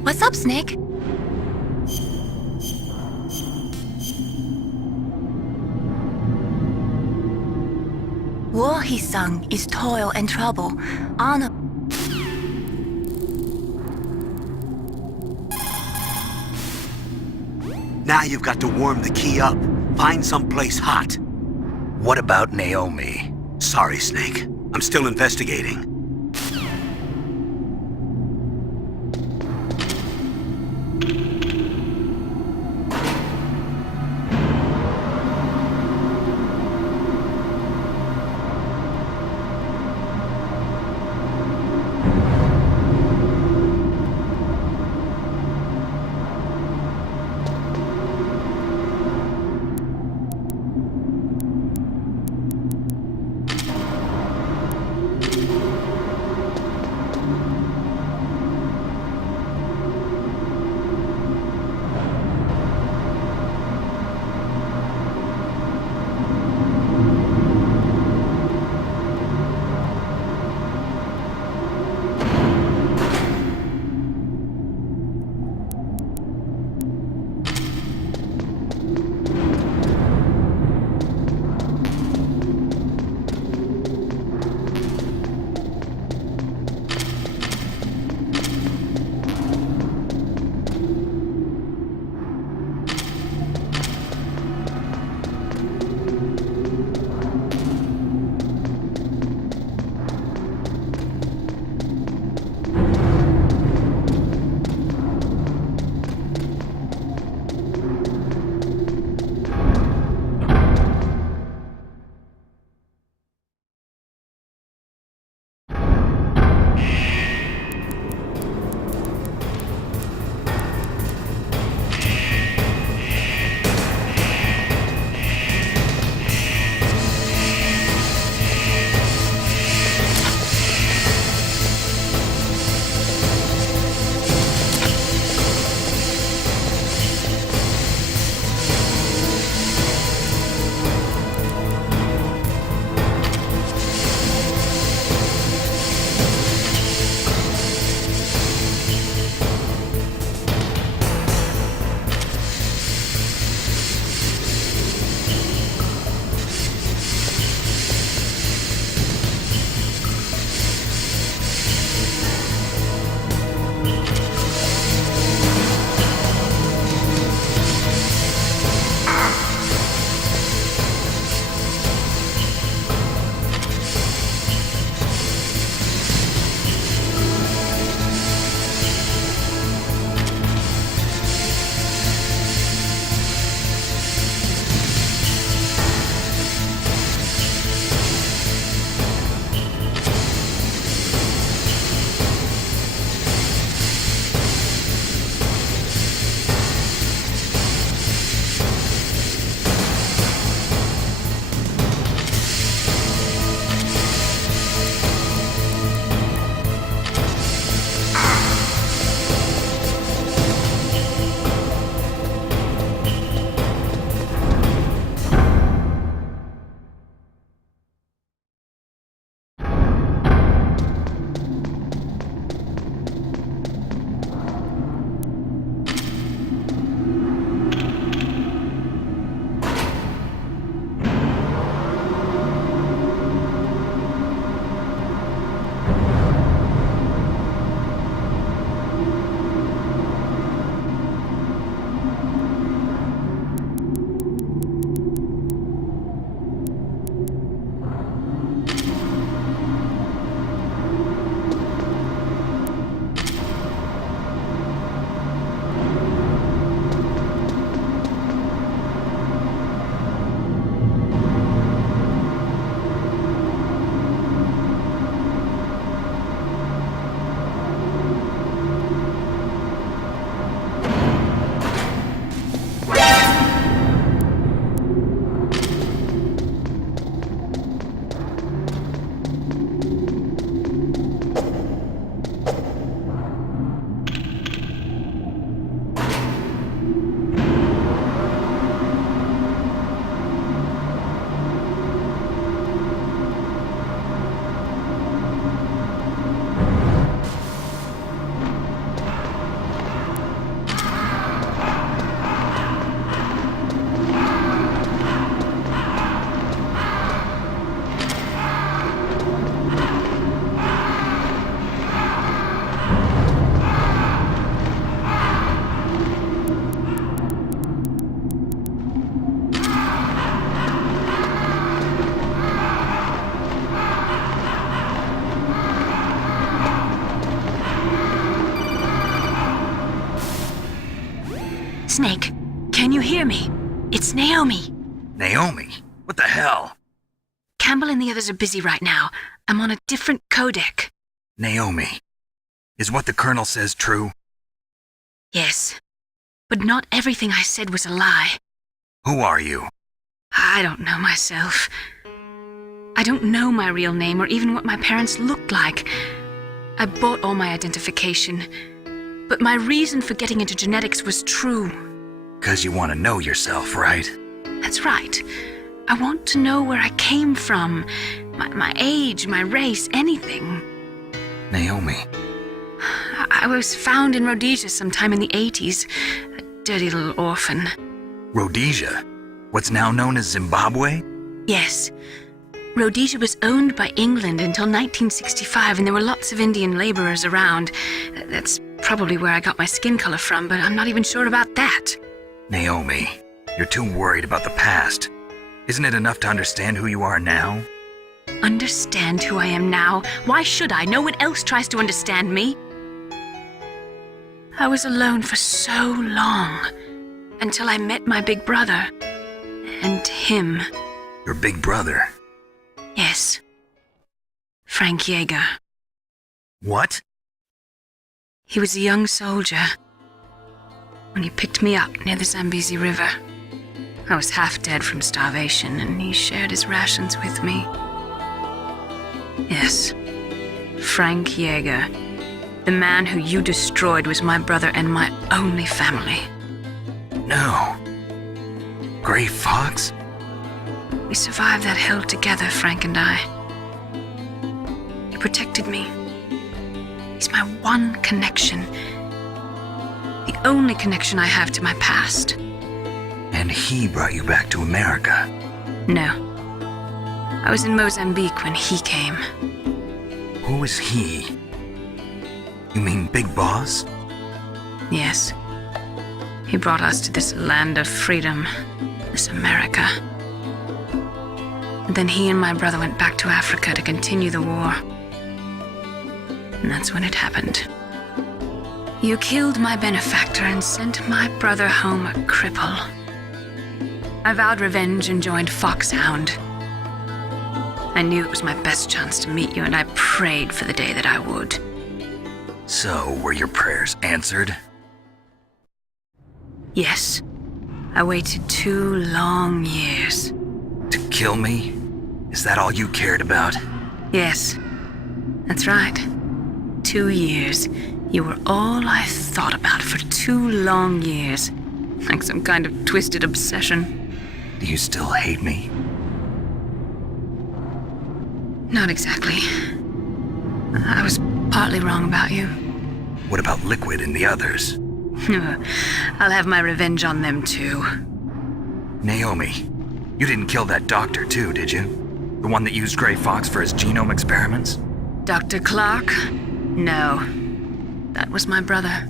What's up, Snake? War, he sung, is toil and trouble. Honor. Now you've got to warm the key up. Find someplace hot. What about Naomi? Sorry, Snake. I'm still investigating. Snake, can you hear me? It's Naomi. Naomi? What the hell? Campbell and the others are busy right now. I'm on a different codec. Naomi, is what the Colonel says true? Yes, but not everything I said was a lie. Who are you? I don't know myself. I don't know my real name or even what my parents looked like. I bought all my identification, but my reason for getting into genetics was true. 'Cause you want to know yourself, right? That's right. I want to know where I came from, my age, my race, anything. Naomi. I was found in Rhodesia sometime in the 80s, a dirty little orphan. Rhodesia? What's now known as Zimbabwe? Yes. Rhodesia was owned by England until 1965, and there were lots of Indian laborers around. That's probably where I got my skin color from, but I'm not even sure about that. Naomi, you're too worried about the past. Isn't it enough to understand who you are now? Understand who I am now? Why should I? No one else tries to understand me. I was alone for so long, until I met my big brother. And him. Your big brother? Yes. Frank Yeager. What? He was a young soldier when he picked me up near the Zambezi River. I was half dead from starvation, and he shared his rations with me. Yes, Frank Yeager. The man who you destroyed was my brother and my only family. No. Gray Fox? We survived that hell together, Frank and I. He protected me. He's my one connection. The only connection I have to my past. And he brought you back to America? No. I was in Mozambique when he came. Who is he? You mean Big Boss? Yes. He brought us to this land of freedom, this America. And then he and my brother went back to Africa to continue the war. And that's when it happened. You killed my benefactor and sent my brother home a cripple. I vowed revenge and joined Foxhound. I knew it was my best chance to meet you, and I prayed for the day that I would. So, were your prayers answered? Yes. I waited 2 long years. To kill me? Is that all you cared about? Yes. That's right. 2 years. You were all I thought about for 2 long years. Like some kind of twisted obsession. Do you still hate me? Not exactly. I was partly wrong about you. What about Liquid and the others? I'll have my revenge on them too. Naomi, you didn't kill that doctor too, did you? The one that used Gray Fox for his genome experiments? Dr. Clark? No. That was my brother.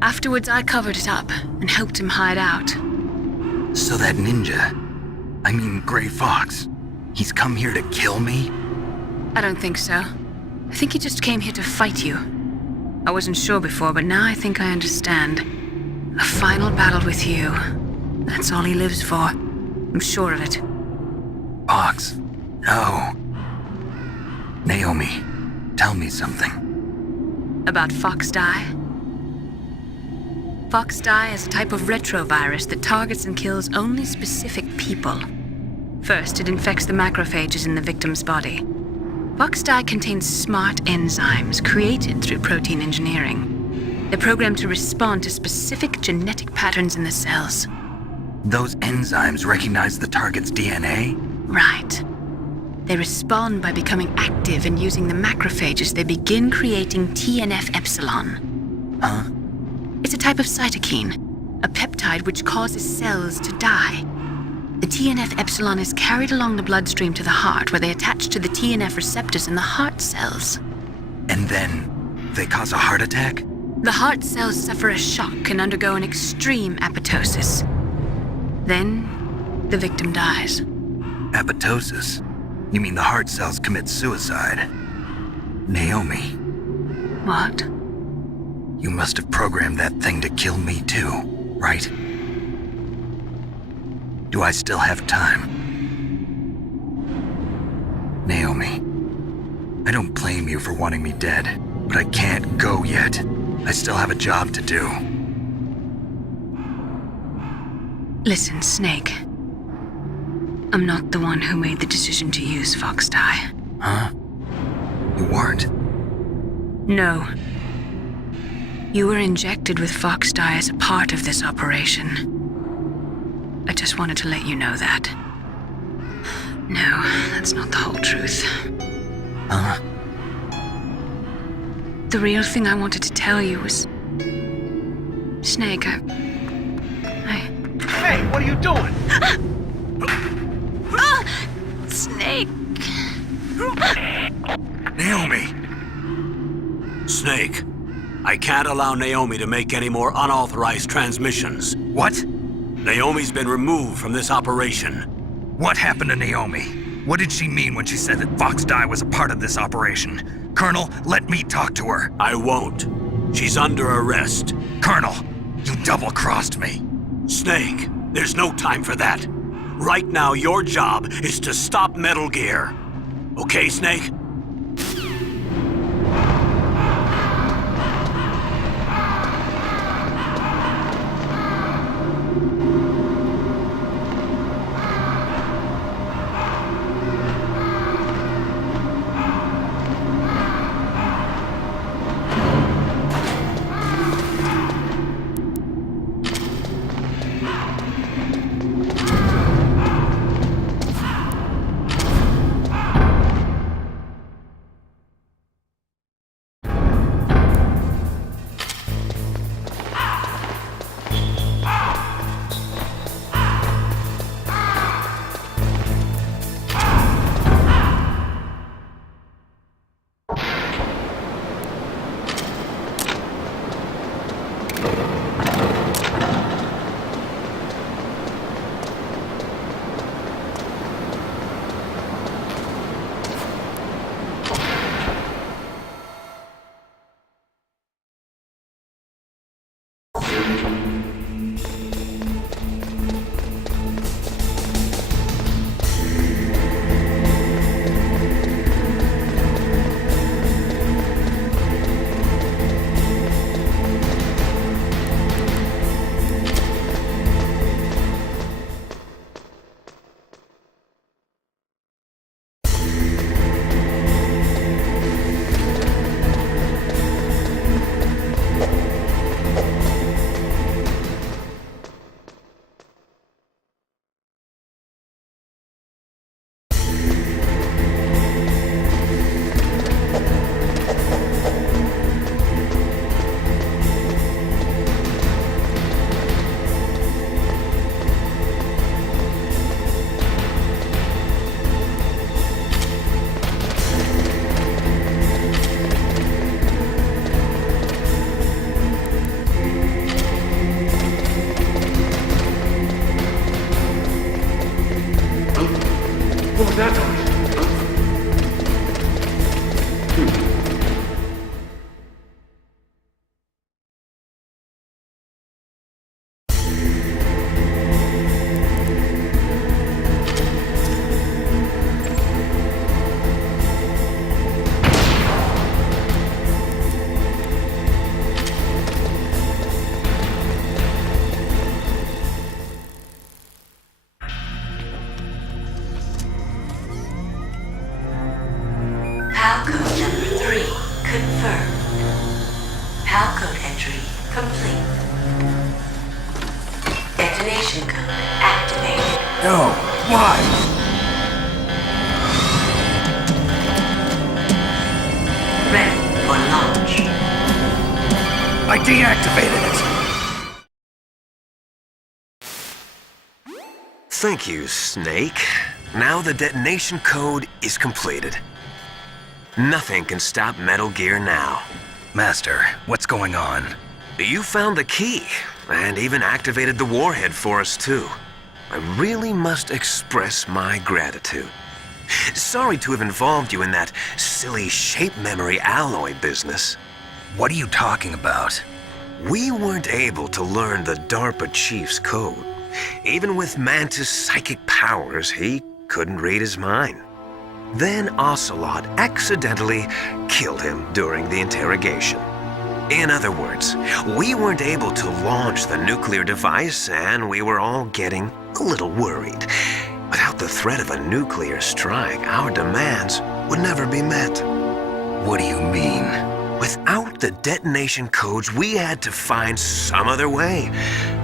Afterwards, I covered it up and helped him hide out. So that ninja, I mean Gray Fox, he's come here to kill me? I don't think so. I think he just came here to fight you. I wasn't sure before, but now I think I understand. A final battle with you. That's all he lives for. I'm sure of it. Fox, no. Naomi, tell me something. About Fox-Die? Fox-Die is a type of retrovirus that targets and kills only specific people. First, it infects the macrophages in the victim's body. Fox-Die contains smart enzymes created through protein engineering. They're programmed to respond to specific genetic patterns in the cells. Those enzymes recognize the target's DNA? Right. They respond by becoming active and using the macrophages. They begin creating TNF-epsilon. Huh? It's a type of cytokine, a peptide which causes cells to die. The TNF-epsilon is carried along the bloodstream to the heart, where they attach to the TNF receptors in the heart cells. And then they cause a heart attack? The heart cells suffer a shock and undergo an extreme apoptosis. Then, the victim dies. Apoptosis? You mean the heart cells commit suicide? Naomi. What? You must have programmed that thing to kill me too. right? Do I still have time? Naomi, I don't blame you for wanting me dead, but I can't go yet. I still have a job to do. Listen, Snake. I'm not the one who made the decision to use Fox Dye. Huh? You weren't? No. You were injected with Fox Dye as a part of this operation. I just wanted to let you know that. No, that's not the whole truth. Huh? The real thing I wanted to tell you was... Snake, I... Hey, what are you doing? Snake! Naomi! Snake, I can't allow Naomi to make any more unauthorized transmissions. What? Naomi's been removed from this operation. What happened to Naomi? What did she mean when she said that Fox Dye was a part of this operation? Colonel, let me talk to her. I won't. She's under arrest. Colonel, you double-crossed me. Snake, there's no time for that. Right now, your job is to stop Metal Gear. Okay, Snake? No, why? Ready for launch. I deactivated it. Thank you, Snake. Now the detonation code is completed. Nothing can stop Metal Gear now. Master, what's going on? You found the key, and even activated the warhead for us, too. I really must express my gratitude. Sorry to have involved you in that silly shape memory alloy business. What are you talking about? We weren't able to learn the DARPA chief's code. Even with Mantis' psychic powers, he couldn't read his mind. Then Ocelot accidentally killed him during the interrogation. In other words, we weren't able to launch the nuclear device, and we were all getting a little worried. Without the threat of a nuclear strike, our demands would never be met. What do you mean? Without the detonation codes, we had to find some other way.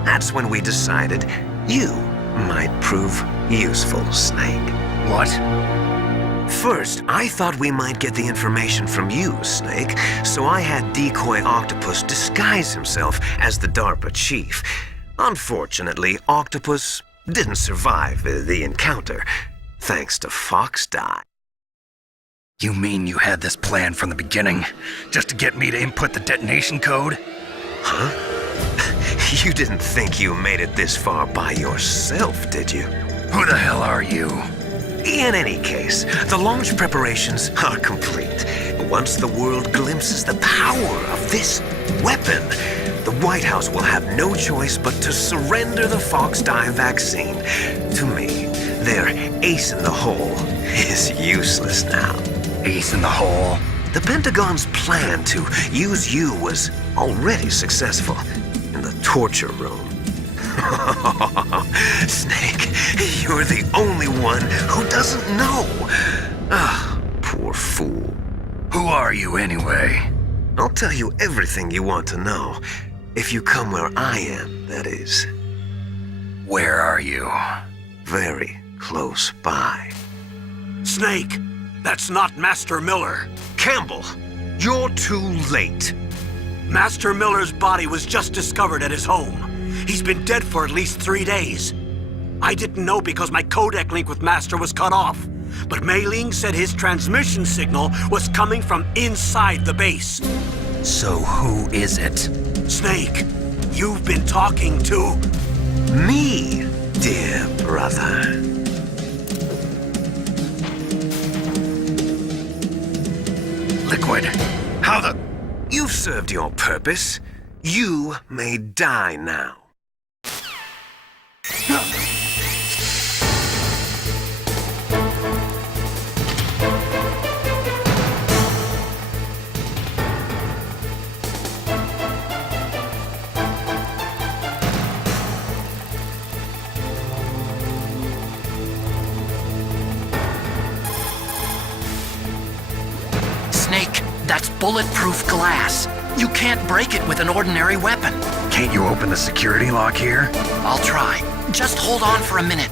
That's when we decided you might prove useful, Snake. What? First, I thought we might get the information from you, Snake, so I had Decoy Octopus disguise himself as the DARPA chief. Unfortunately, Octopus didn't survive the encounter, thanks to Fox Die. You mean you had this plan from the beginning, just to get me to input the detonation code? Huh? You didn't think you made it this far by yourself, did you? Who the hell are you? In any case, the launch preparations are complete. Once the world glimpses the power of this weapon, the White House will have no choice but to surrender the Fox Die vaccine to me. Their ace in the hole is useless now. Ace in the hole? The Pentagon's plan to use you was already successful in the torture room. Snake, you're the only one who doesn't know. Ah, poor fool. Who are you anyway? I'll tell you everything you want to know. If you come where I am, that is. Where are you? Very close by. Snake, that's not Master Miller. Campbell, you're too late. Master Miller's body was just discovered at his home. He's been dead for at least 3 days. I didn't know because my codec link with Master was cut off. But Mei Ling said his transmission signal was coming from inside the base. So who is it? Snake, you've been talking to... Me, dear brother. Liquid, how the... You've served your purpose. You may die now. Snake, that's bulletproof glass. You can't break it with an ordinary weapon. Can't you open the security lock here? I'll try. Just hold on for a minute.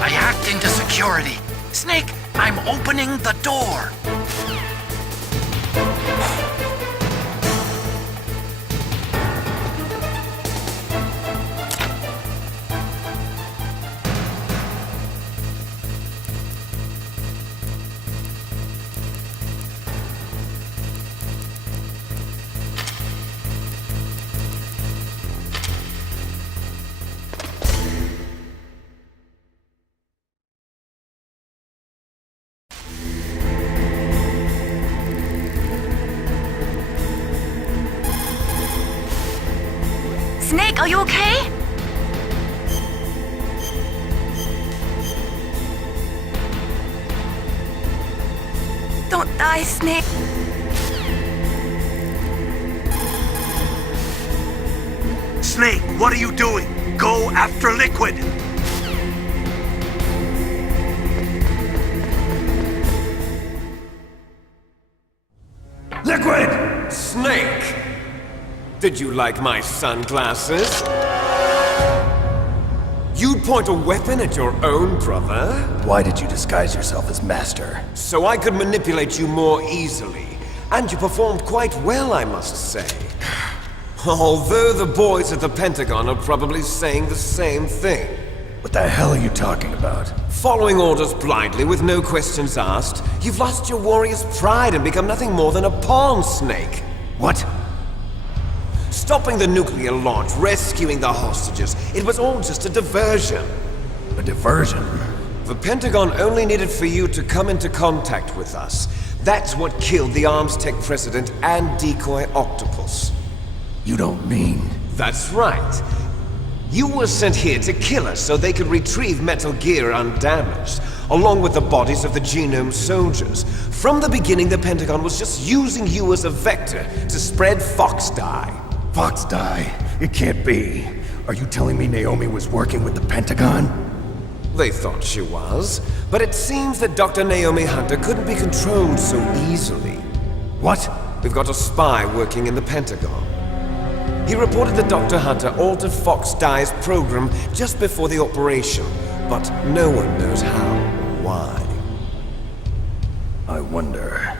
I hacked into security. Snake, I'm opening the door. Snake, are you okay? Don't die, Snake. Snake, what are you doing? Go after Liquid! Liquid! Snake! Did you like my sunglasses? You'd point a weapon at your own brother? Why did you disguise yourself as Master? So I could manipulate you more easily. And you performed quite well, I must say. Although the boys at the Pentagon are probably saying the same thing. What the hell are you talking about? Following orders blindly with no questions asked, you've lost your warrior's pride and become nothing more than a pawn, Snake. What? Stopping the nuclear launch, rescuing the hostages, it was all just a diversion. A diversion? The Pentagon only needed for you to come into contact with us. That's what killed the Arms Tech president and decoy octopus. You don't mean... That's right. You were sent here to kill us so they could retrieve Metal Gear undamaged, along with the bodies of the Genome soldiers. From the beginning, the Pentagon was just using you as a vector to spread Fox Dye. Fox Dye? It can't be. Are you telling me Naomi was working with the Pentagon? They thought she was, but it seems that Dr. Naomi Hunter couldn't be controlled so easily. What? We've got a spy working in the Pentagon. He reported that Dr. Hunter altered Fox Dye's program just before the operation, but no one knows how or why. I wonder...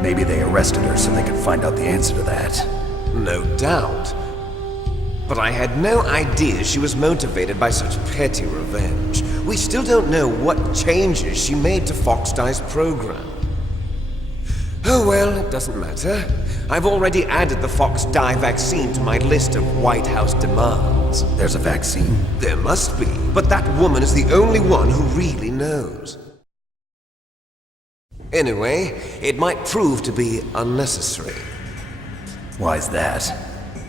Maybe they arrested her so they could find out the answer to that. No doubt. But I had no idea she was motivated by such petty revenge. We still don't know what changes she made to Fox Dye's program. Oh well, it doesn't matter. I've already added the Fox Dye vaccine to my list of White House demands. There's a vaccine? There must be, but that woman is the only one who really knows. Anyway, it might prove to be unnecessary. Why's that?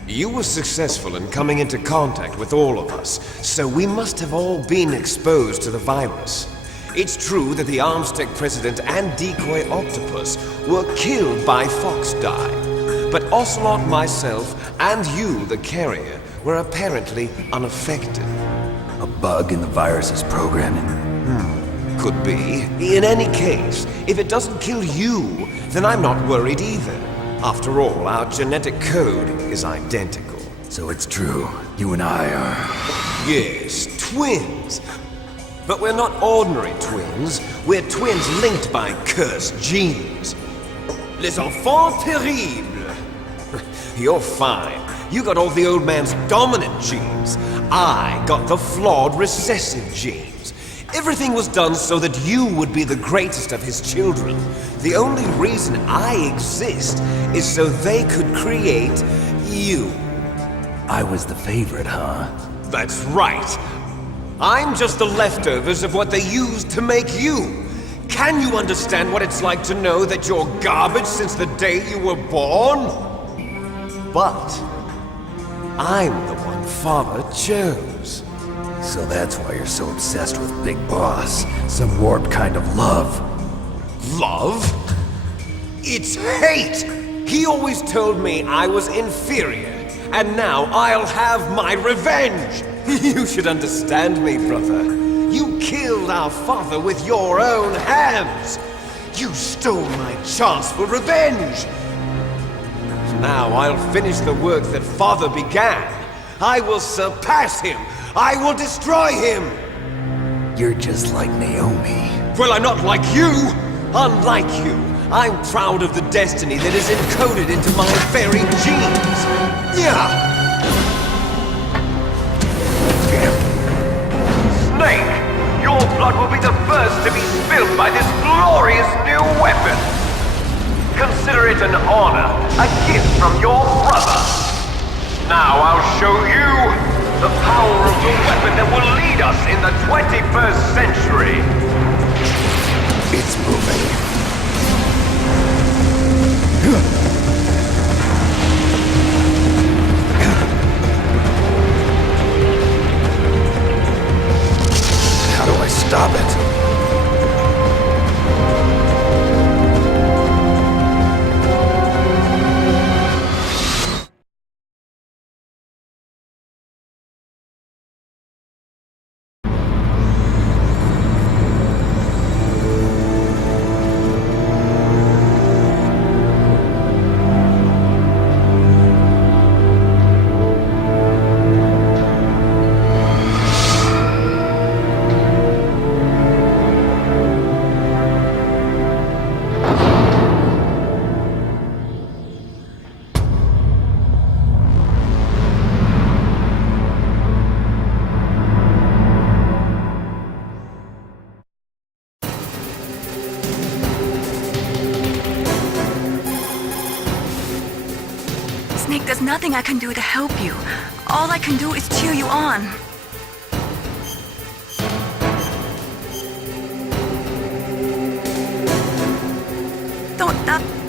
You were successful in coming into contact with all of us, so we must have all been exposed to the virus. It's true that the Arms Tech president and decoy octopus were killed by Fox Dye, but Ocelot, myself, and you, the carrier, were apparently unaffected. A bug in the virus's programming? Could be. In any case, if it doesn't kill you, then I'm not worried either. After all, our genetic code is identical. So it's true. You and I are... Yes, twins. But we're not ordinary twins. We're twins linked by cursed genes. Les enfants terribles. You're fine. You got all the old man's dominant genes. I got the flawed recessive genes. Everything was done so that you would be the greatest of his children. The only reason I exist is so they could create you. I was the favorite, huh? That's right. I'm just the leftovers of what they used to make you. Can you understand what it's like to know that you're garbage since the day you were born? But I'm the one Father chose. So that's why you're so obsessed with Big Boss. Some warped kind of love. Love? It's hate! He always told me I was inferior, and now I'll have my revenge! You should understand me, brother. You killed our father with your own hands! You stole my chance for revenge! Now I'll finish the work that Father began. I will surpass him! I will destroy him! You're just like Naomi. Well, I'm not like you! Unlike you, I'm proud of the destiny that is encoded into my very genes! Yeah! Snake! Your blood will be the first to be spilled by this glorious new weapon! Consider it an honor, a gift from your brother! Now I'll show you the power of the weapon that will lead us in the 21st century! It's moving. How do I stop it? nothing I can do to help you. All I can do is cheer you on. Don't stop.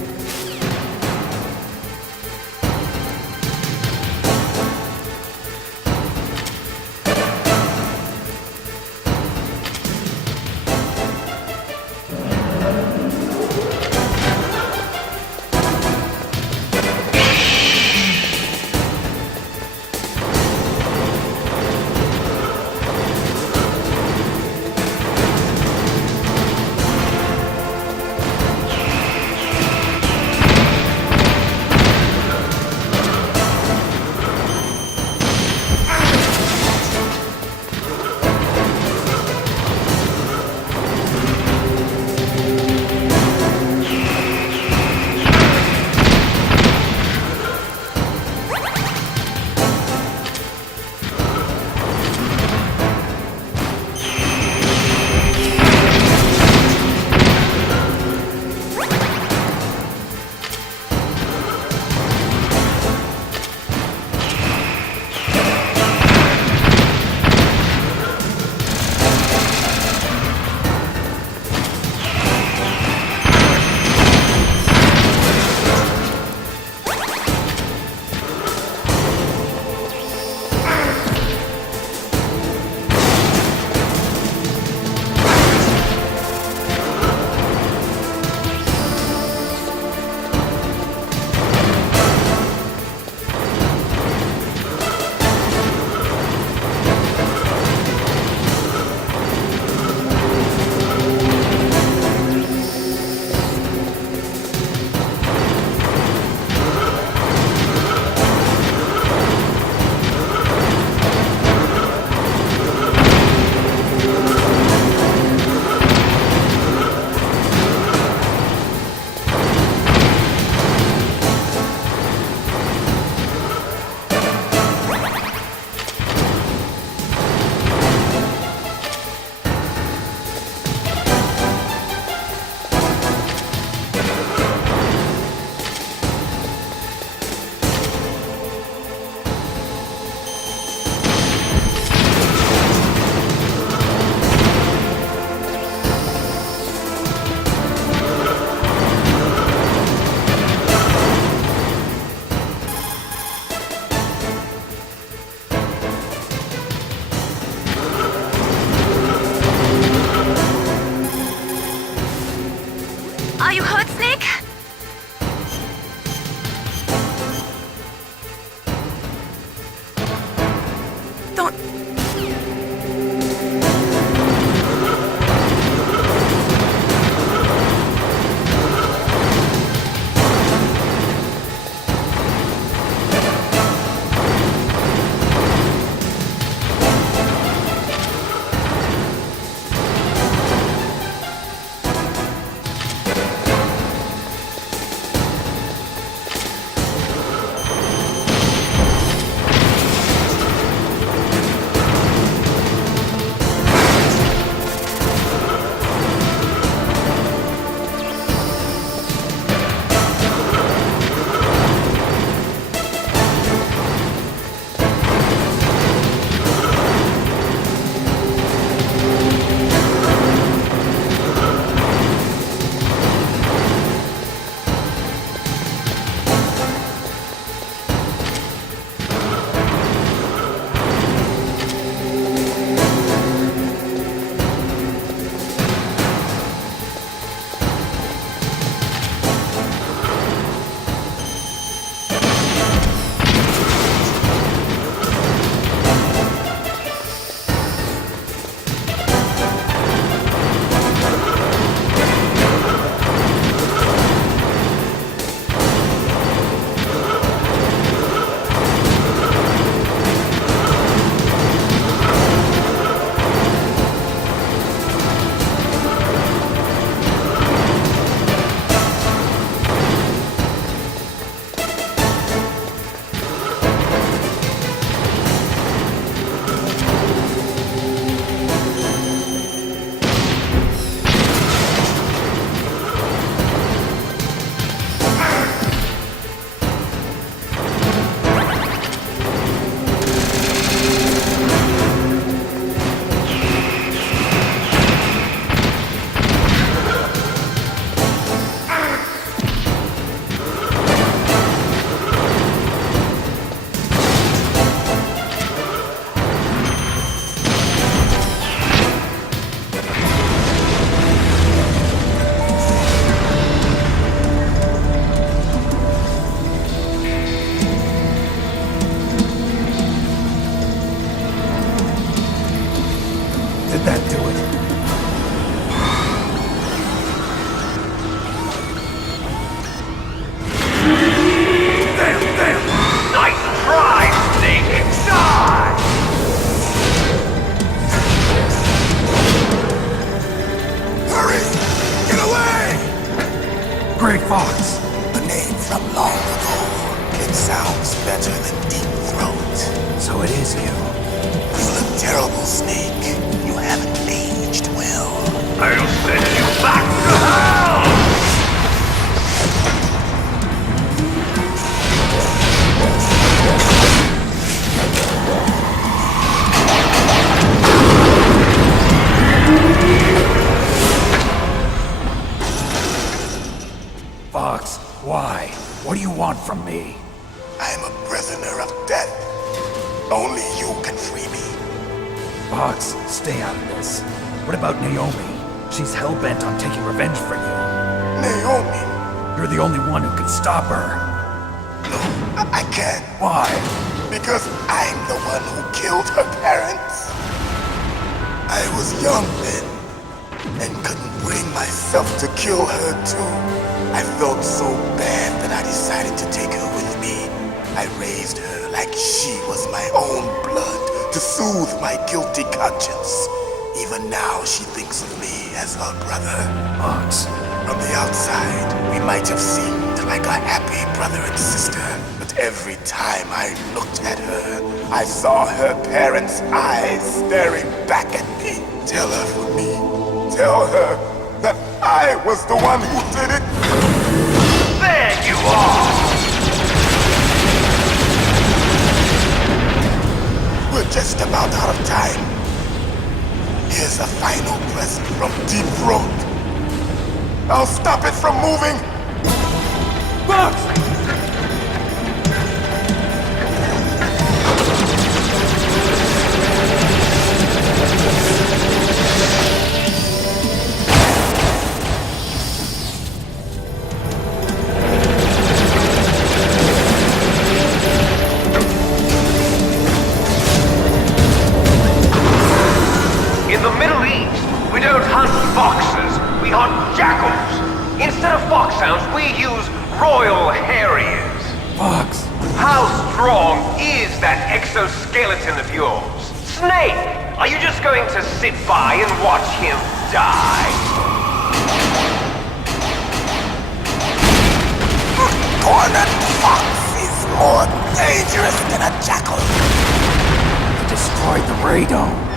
Let that do it. Damn! Nice try, Snake! Die! Hurry! Get away! Great Fox! A name from long ago. It sounds better than Deep Throat. So it is you. You look terrible, Snake. You haven't aged well. I'll send you back to hell! Fox, why? What do you want from me? I am a prisoner of death. Only you can free me. Fox, stay out of this. What about Naomi? She's hell-bent on taking revenge for you. Naomi? You're the only one who can stop her. No, I can't. Why? Because I'm the one who killed her parents. I was young then, and couldn't bring myself to kill her too. I felt so bad that I decided to take her with me. I raised her like she was my own blood to soothe my guilty conscience. Even now she thinks of me as her brother. Fox. From the outside, we might have seemed like a happy brother and sister, but every time I looked at her, I saw her parents' eyes staring back at me. Tell her for me. Tell her that I was the one who did it. There you are! We're just about out of time. Here's a final present from Deep Throat. I'll stop it from moving. Fox! In the Middle East, we don't hunt foxes, we hunt jackals. Instead of foxhounds, we use royal harriers. Fox! How strong is that exoskeleton of yours? Snake, are you just going to sit by and watch him die? Cornered fox is more dangerous than a jackal. You destroyed the radome.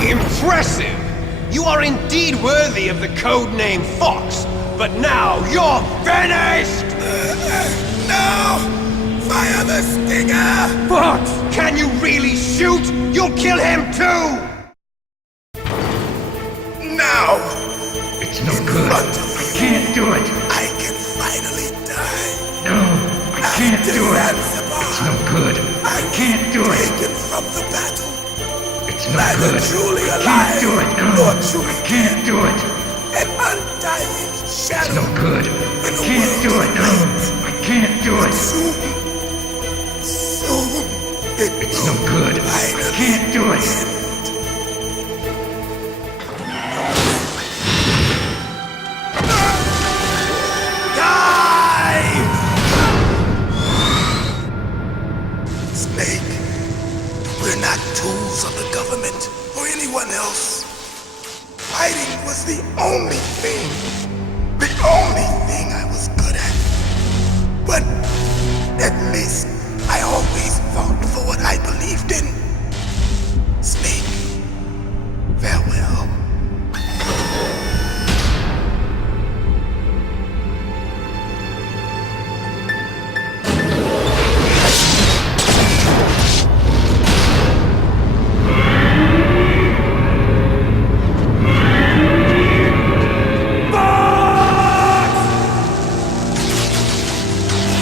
Impressive! You are indeed worthy of the codename Fox, but now you're finished! No! Fire the stinger! Fox! Can you really shoot? You'll kill him too! Now! It's no good. I can't do it. I can finally die. No, I can't do it. It's no good. I can't do it. Taken from the battle. It's no Neither good. truly I alive, can't do it. No, nor truly I can't do it. an undying shadow. It's no good. I can't do it. No, I can't do it. Soon, It's no good. I can't do it. Snake, we're not tools of the government or anyone else. Fighting was the only thing I was good at. But at least I always fought for what I believed in. Snake, farewell.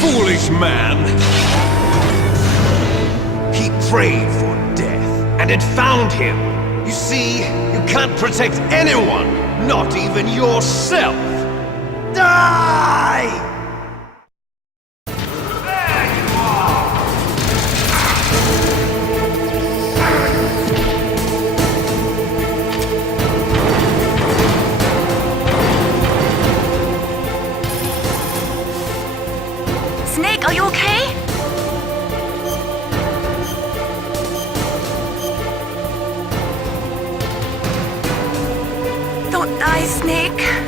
Foolish man! He prayed for death, and it found him. You see, you can't protect anyone, not even yourself. Die! There you are! Snake, are you okay? Don't die, Snake.